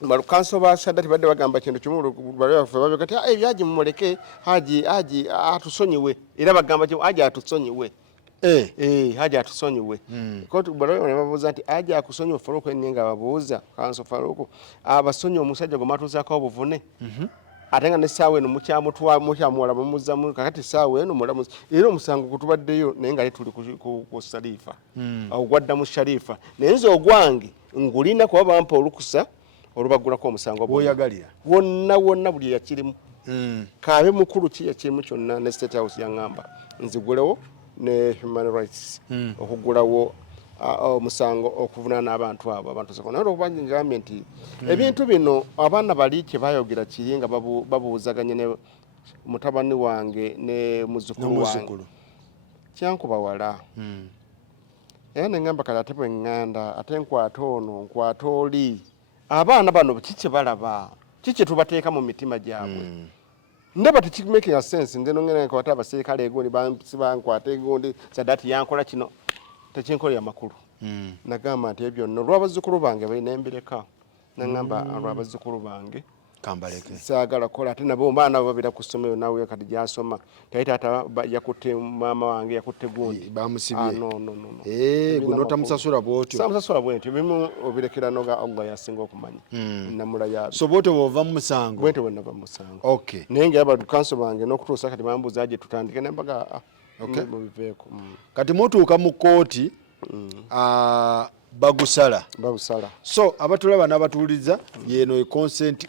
balukanso ba Sadaati badde bagamba kintu kimu babyoga ti ebyaji mumuleke haji atusonyiwe era bagamba kimu haji atusonyiwe haji atusonyiwe kooti balayo ne babuuza nti haji akusonyiwe Faruku enninga babuuza kanso Faruku abasonyi omusajja gwe matuuzaako obuvune ate nga n'essaawa eno mukyamuwala mumuzzamu kakati ssaawa eno mulamuzi era omusango gutubaddeyo naye nga tuli ku Sharifa ogwadda mu Sharifa naye nze ogwange ngulina kuba bampa olukusa olubagulako omusango bwoyagalira wonna buli yakirimu kaabe mukulu ki yakirimu kyonna ne State House yaŋŋamba nzigulewo ne human rights okugulawo omusango okuvunaana abantu abo abantu soko naye okuba ngambye nti ebintu bino abaana bali kye bayogera kiri nga babuuzaganye ne mutabani wange ne muzzukulu wange kyankuba wala era ne ŋŋamba kale ate bwe ŋŋanda ate nkwata ono nkwata oli abaana bano kiki balaba kiki tubateeka mu mitima gyabwe ndaba tekimaking a sense nze nongera nkwata abaserikale egundi bankwata egundi Sadaati yankola kino tekinkolera makulu nagamba nti ebyo nno olw'abazzukulu bange balina embireka naŋŋamba olw'abazzukulu bange kambaleke saagala kukola ate nabo baana babira ku ssomero naawe kati gyasoma tayi taata yakutte maama wange yakutte gundi bamusibye guno tamusasula bwotyo samusasula bwentyo bimu obirekera noga Allah yasinga okumanya namula yabe so bwotyo bwova mu musango bwentyo bwenava mu musango okay naye nga abakanso bange n'okutuusa kati bambuuza gye tutandike nembaga mubiveeko kati mutuuka mu kooti bagusala so abatulaba n'abatuuliza yeno consent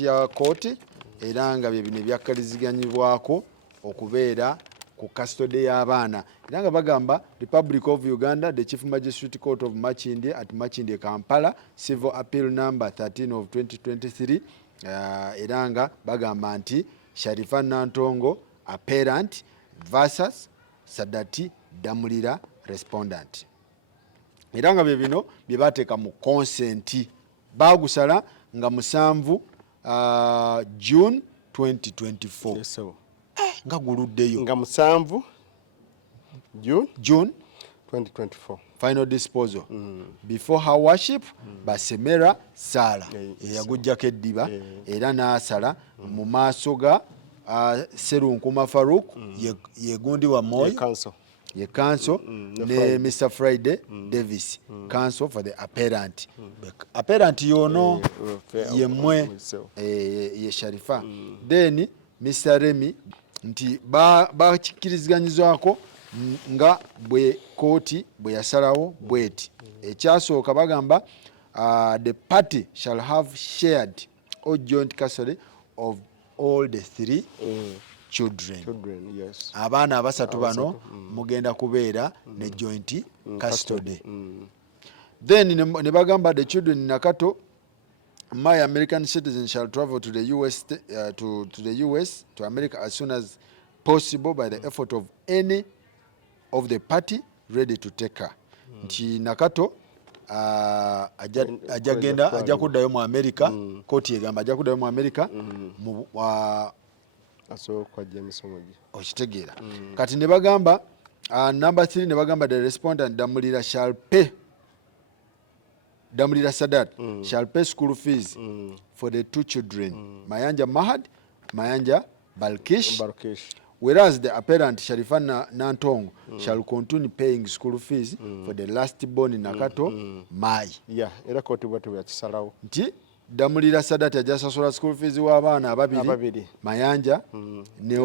ya kooti era nga bye bino ebyakkariziganyibwako okubeera ku custody y'abaana era nga bagamba Republic of Uganda, the Chief Magistrate Court of Makindye at Makindye Kampala, Civil Appeal number 13 of 2023 era nga bagamba nti Sharifa Nantongo apparent versus Sadaati Damulira respondent era nga bye bino bye bateeka mu consent bagusala nga 7 June 2024 yes, so. nga guluddeyo nga 7 June 2024 final disposal before her worship Basemera Sala eyagujjako eddiba era n'asala mu maaso ga Serunkuma Farouk ye gundi wa Moyo council ye council ne Mr. Friday Davis council for the apparent apparent yono yemwe ye Sharifa then Mr. Remy nti bakikiriziganyizwako nga bwe kooti bwe yasalawo bweti ekyasooka bagamba the party shall have shared or joint custody of all the three children, yes. Abaana abasatu bano mugenda kubeera ne joint custody. Then ne bagamba the children in Nakato, my American citizens shall travel to the US to the US to America as soon as possible by the effort of any of the party ready to take her. Nti Nakato ajja kuddayo mu America, kooti egamba ajja kuddayo mu America asooka James Omogi okitegeera kati ne bagamba number 3 ne bagamba the respondent Damulira Sadat shall pay school fees for the two children Mayanja Mahad, Mayanja Balkish. Whereas the apparent Sharifana Nantong shall continue paying school fees for the last born in Nakato, Mai. Yeah, era koti bwatu ya kisalawo. Nti Damulira Sadat ajasasula school fees w'abaana ababiri Mayanja ne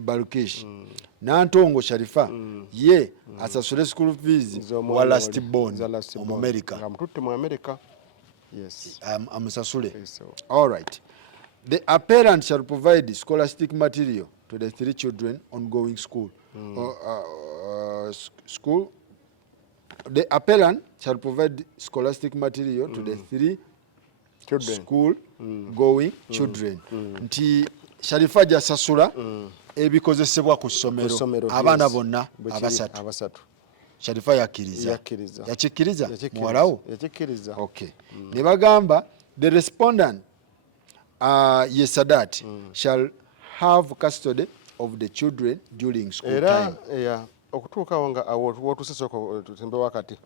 Barukish. Nantongo Sharifa ye asasule school fees wa last born mu America. Amututte mu America. Yes. Amusasule. All right. The apparent shall provide scholastic material to the three children ongoing school. The apparent shall provide scholastic material to the three school going children. Nti Sharifa jasasula ebikozesebwa ku ssomero abaana bonna abasatu. Sharifa yakiriza. Yakikiriza muwalawo. Yakikiriza. Okay. Ne bagamba the respondent Sadat shall have custody of the children during school time. Era okutuuka wanga wotusesoko tutembe wakati.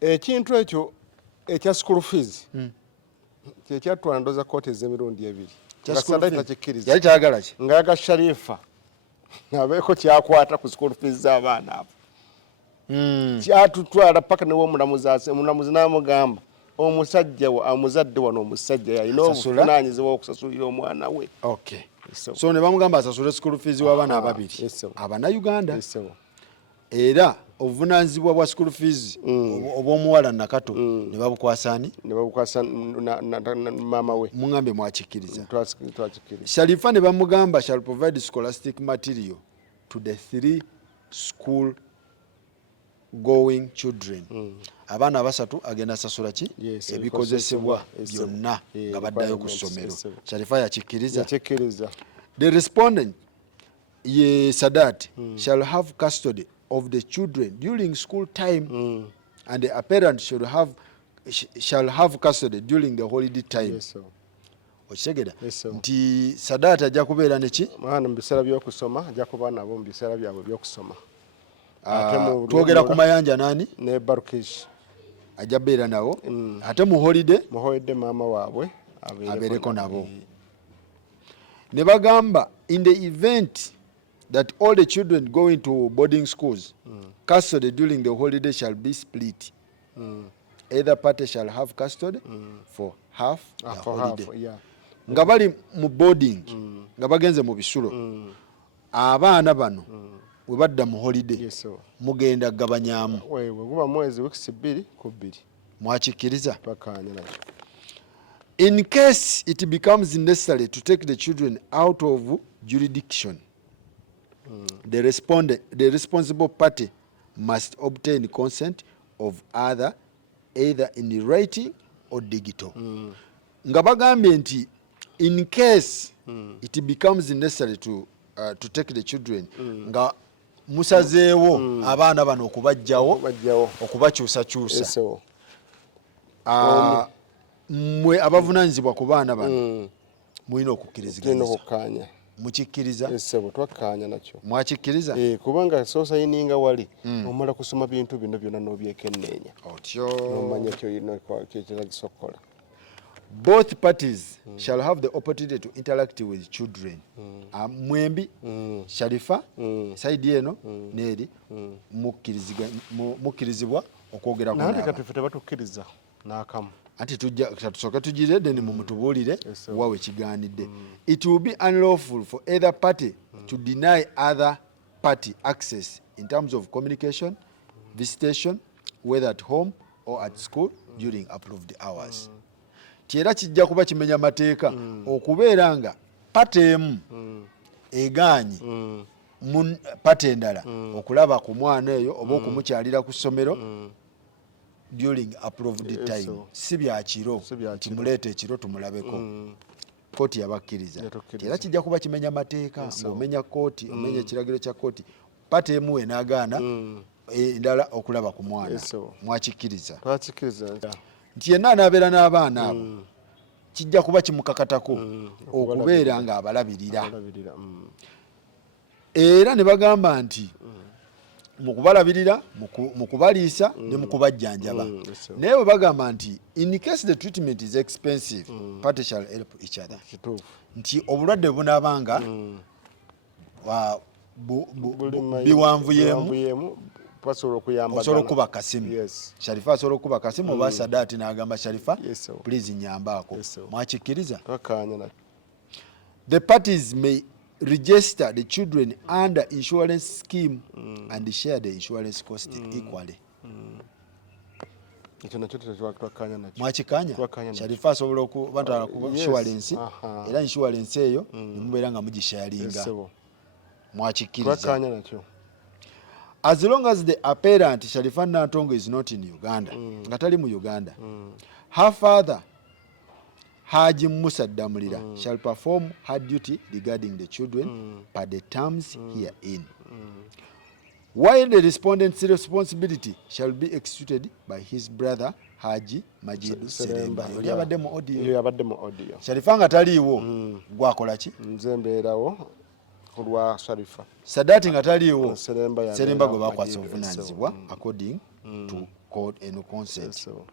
Ekintu ekyo ekya school fees. Kyatwala ndoza kooti ez'emirundi ebiri. Sadat akikiriza. Yali kyagala ki? Ngaga Sharifa. Nabeeko kyakwata ku school fees z'abaana abo. Kyatutwala paka ne omulamuzi n'amugamba omusajja amuzadde wano omusajja yalina obuvunaanyizibwa okusasulira omwana we. Okay. So ne bamugamba asasule school fees w'abaana ababiri abana Uganda. Era obuvunaanyizibwa bwa school fees obw'omuwala Nakato ne babukwasaani maama we muŋambe mwakikiriza. Twakikiriza. Sharifa ne bamugamba shall provide scholastic material to the three school going children. Abaana abasatu agenda sasula ki ebikozesebwa byonna nga baddayo ku ssomero. Sharifa yakikiriza. The respondent ye Sadat shall have custody of the children during school time and the apparent shall have custody during the holiday time. Okitegeera nti Sadat ajja kubeera neki mwana mu biseera by'okusoma ajja kuba nabo mu biseera byabwe by'okusoma. Twogera ku Mayanja nani ne Barukish ajja beera nawo ate mu holiday maama waabwe abeereko nabo. Ne bagamba in the event that all the children going to boarding schools custody during the holiday shall be split. Either party shall have custody for half the holiday. Nga bali mu boarding nga bagenze mu bisulo abaana bano we badda mu holiday mugenda gabanyaamu guba mwezi weeks 2 ku 2 mwakikiriza. Pakanya nakyo. In case it becomes necessary to take the children out of jurisdiction, the responsible party must obtain consent of either in writing or digital. Nga bagambye nti in case it becomes necessary to take the children nga musazeewo abaana bano okubajjawo okubakyusakyusa mwe abavunaanyizibwa ku baana bano mulina okukkiriziganya. Mukikkiriza? Twakkaanya nakyo. Mwakikiriza? Kubanga sosayininga wali omala kusoma bintu bino byonna n'obyekenneenya. Otyo. Nomanya kyekiragisokola. both parties shall have the opportunity to interact with children. Mwembi Sharifa side eno neri mukkirizibwa okwogera nandi katufe tebatukkiriza n'akamu anti tusooke tugire then mumutubuulire wawe kigaanidde. It will be unlawful for either party to deny other party access in terms of communication, visitation, whether at home or at school during approved hours. Era kijja kuba kimenya mateeka okubeera nga pate emu egaanyi pate endala okulaba ku mwana eyo oba okumukyalira ku ssomero during approved time. Si bya kiro timuleeta ekiro tumulabeko. Kooti yabakkiriza. Era kijja kuba kimenya mateeka ng'omenya kooti omenya ekiragiro kya kooti pate emu enaagaana endala okulaba ku mwana. Mwakikkiriza nti yenna anaabeera n'abaana abo kijja kuba kimukakatako okubeera nga abalabirira. Era ne bagamba nti mu kubalabirira mu kubaliisa ne mu kubajjanjaba. Naye bwe bagamba nti in case the treatment is expensive party shall help each other. Nti obulwadde bunaabanga biwanvuyemu osobola okuba kasimu. Sharifa asobola okuba kasimu oba Sadaati n'agamba Sharifa please nyambaako. Mwakikkiriza? The parties may register the children under insurance scheme and share the insurance cost equally. Mwakikanya? Sharifa asobola okuba insurance era insurance eyo nemubeera nga mugisharinga. Mwakikkiriza? As long as the apparent Sharifa Nantongo is not in Uganda, ngatali mu Uganda, her father Haji Musa Damulira shall perform her duty regarding the children per the terms herein. While the respondent's responsibility shall be executed by his brother Haji Majidu Seremba. Yali abadde mu audio. Sharifa nga taliiwo gwakola ki? Nze mbeerawo kulwa Sharifa. Sadaati nga taliiwo Seremba gwe bakwasa obuvunaanyizibwa according to code and consent.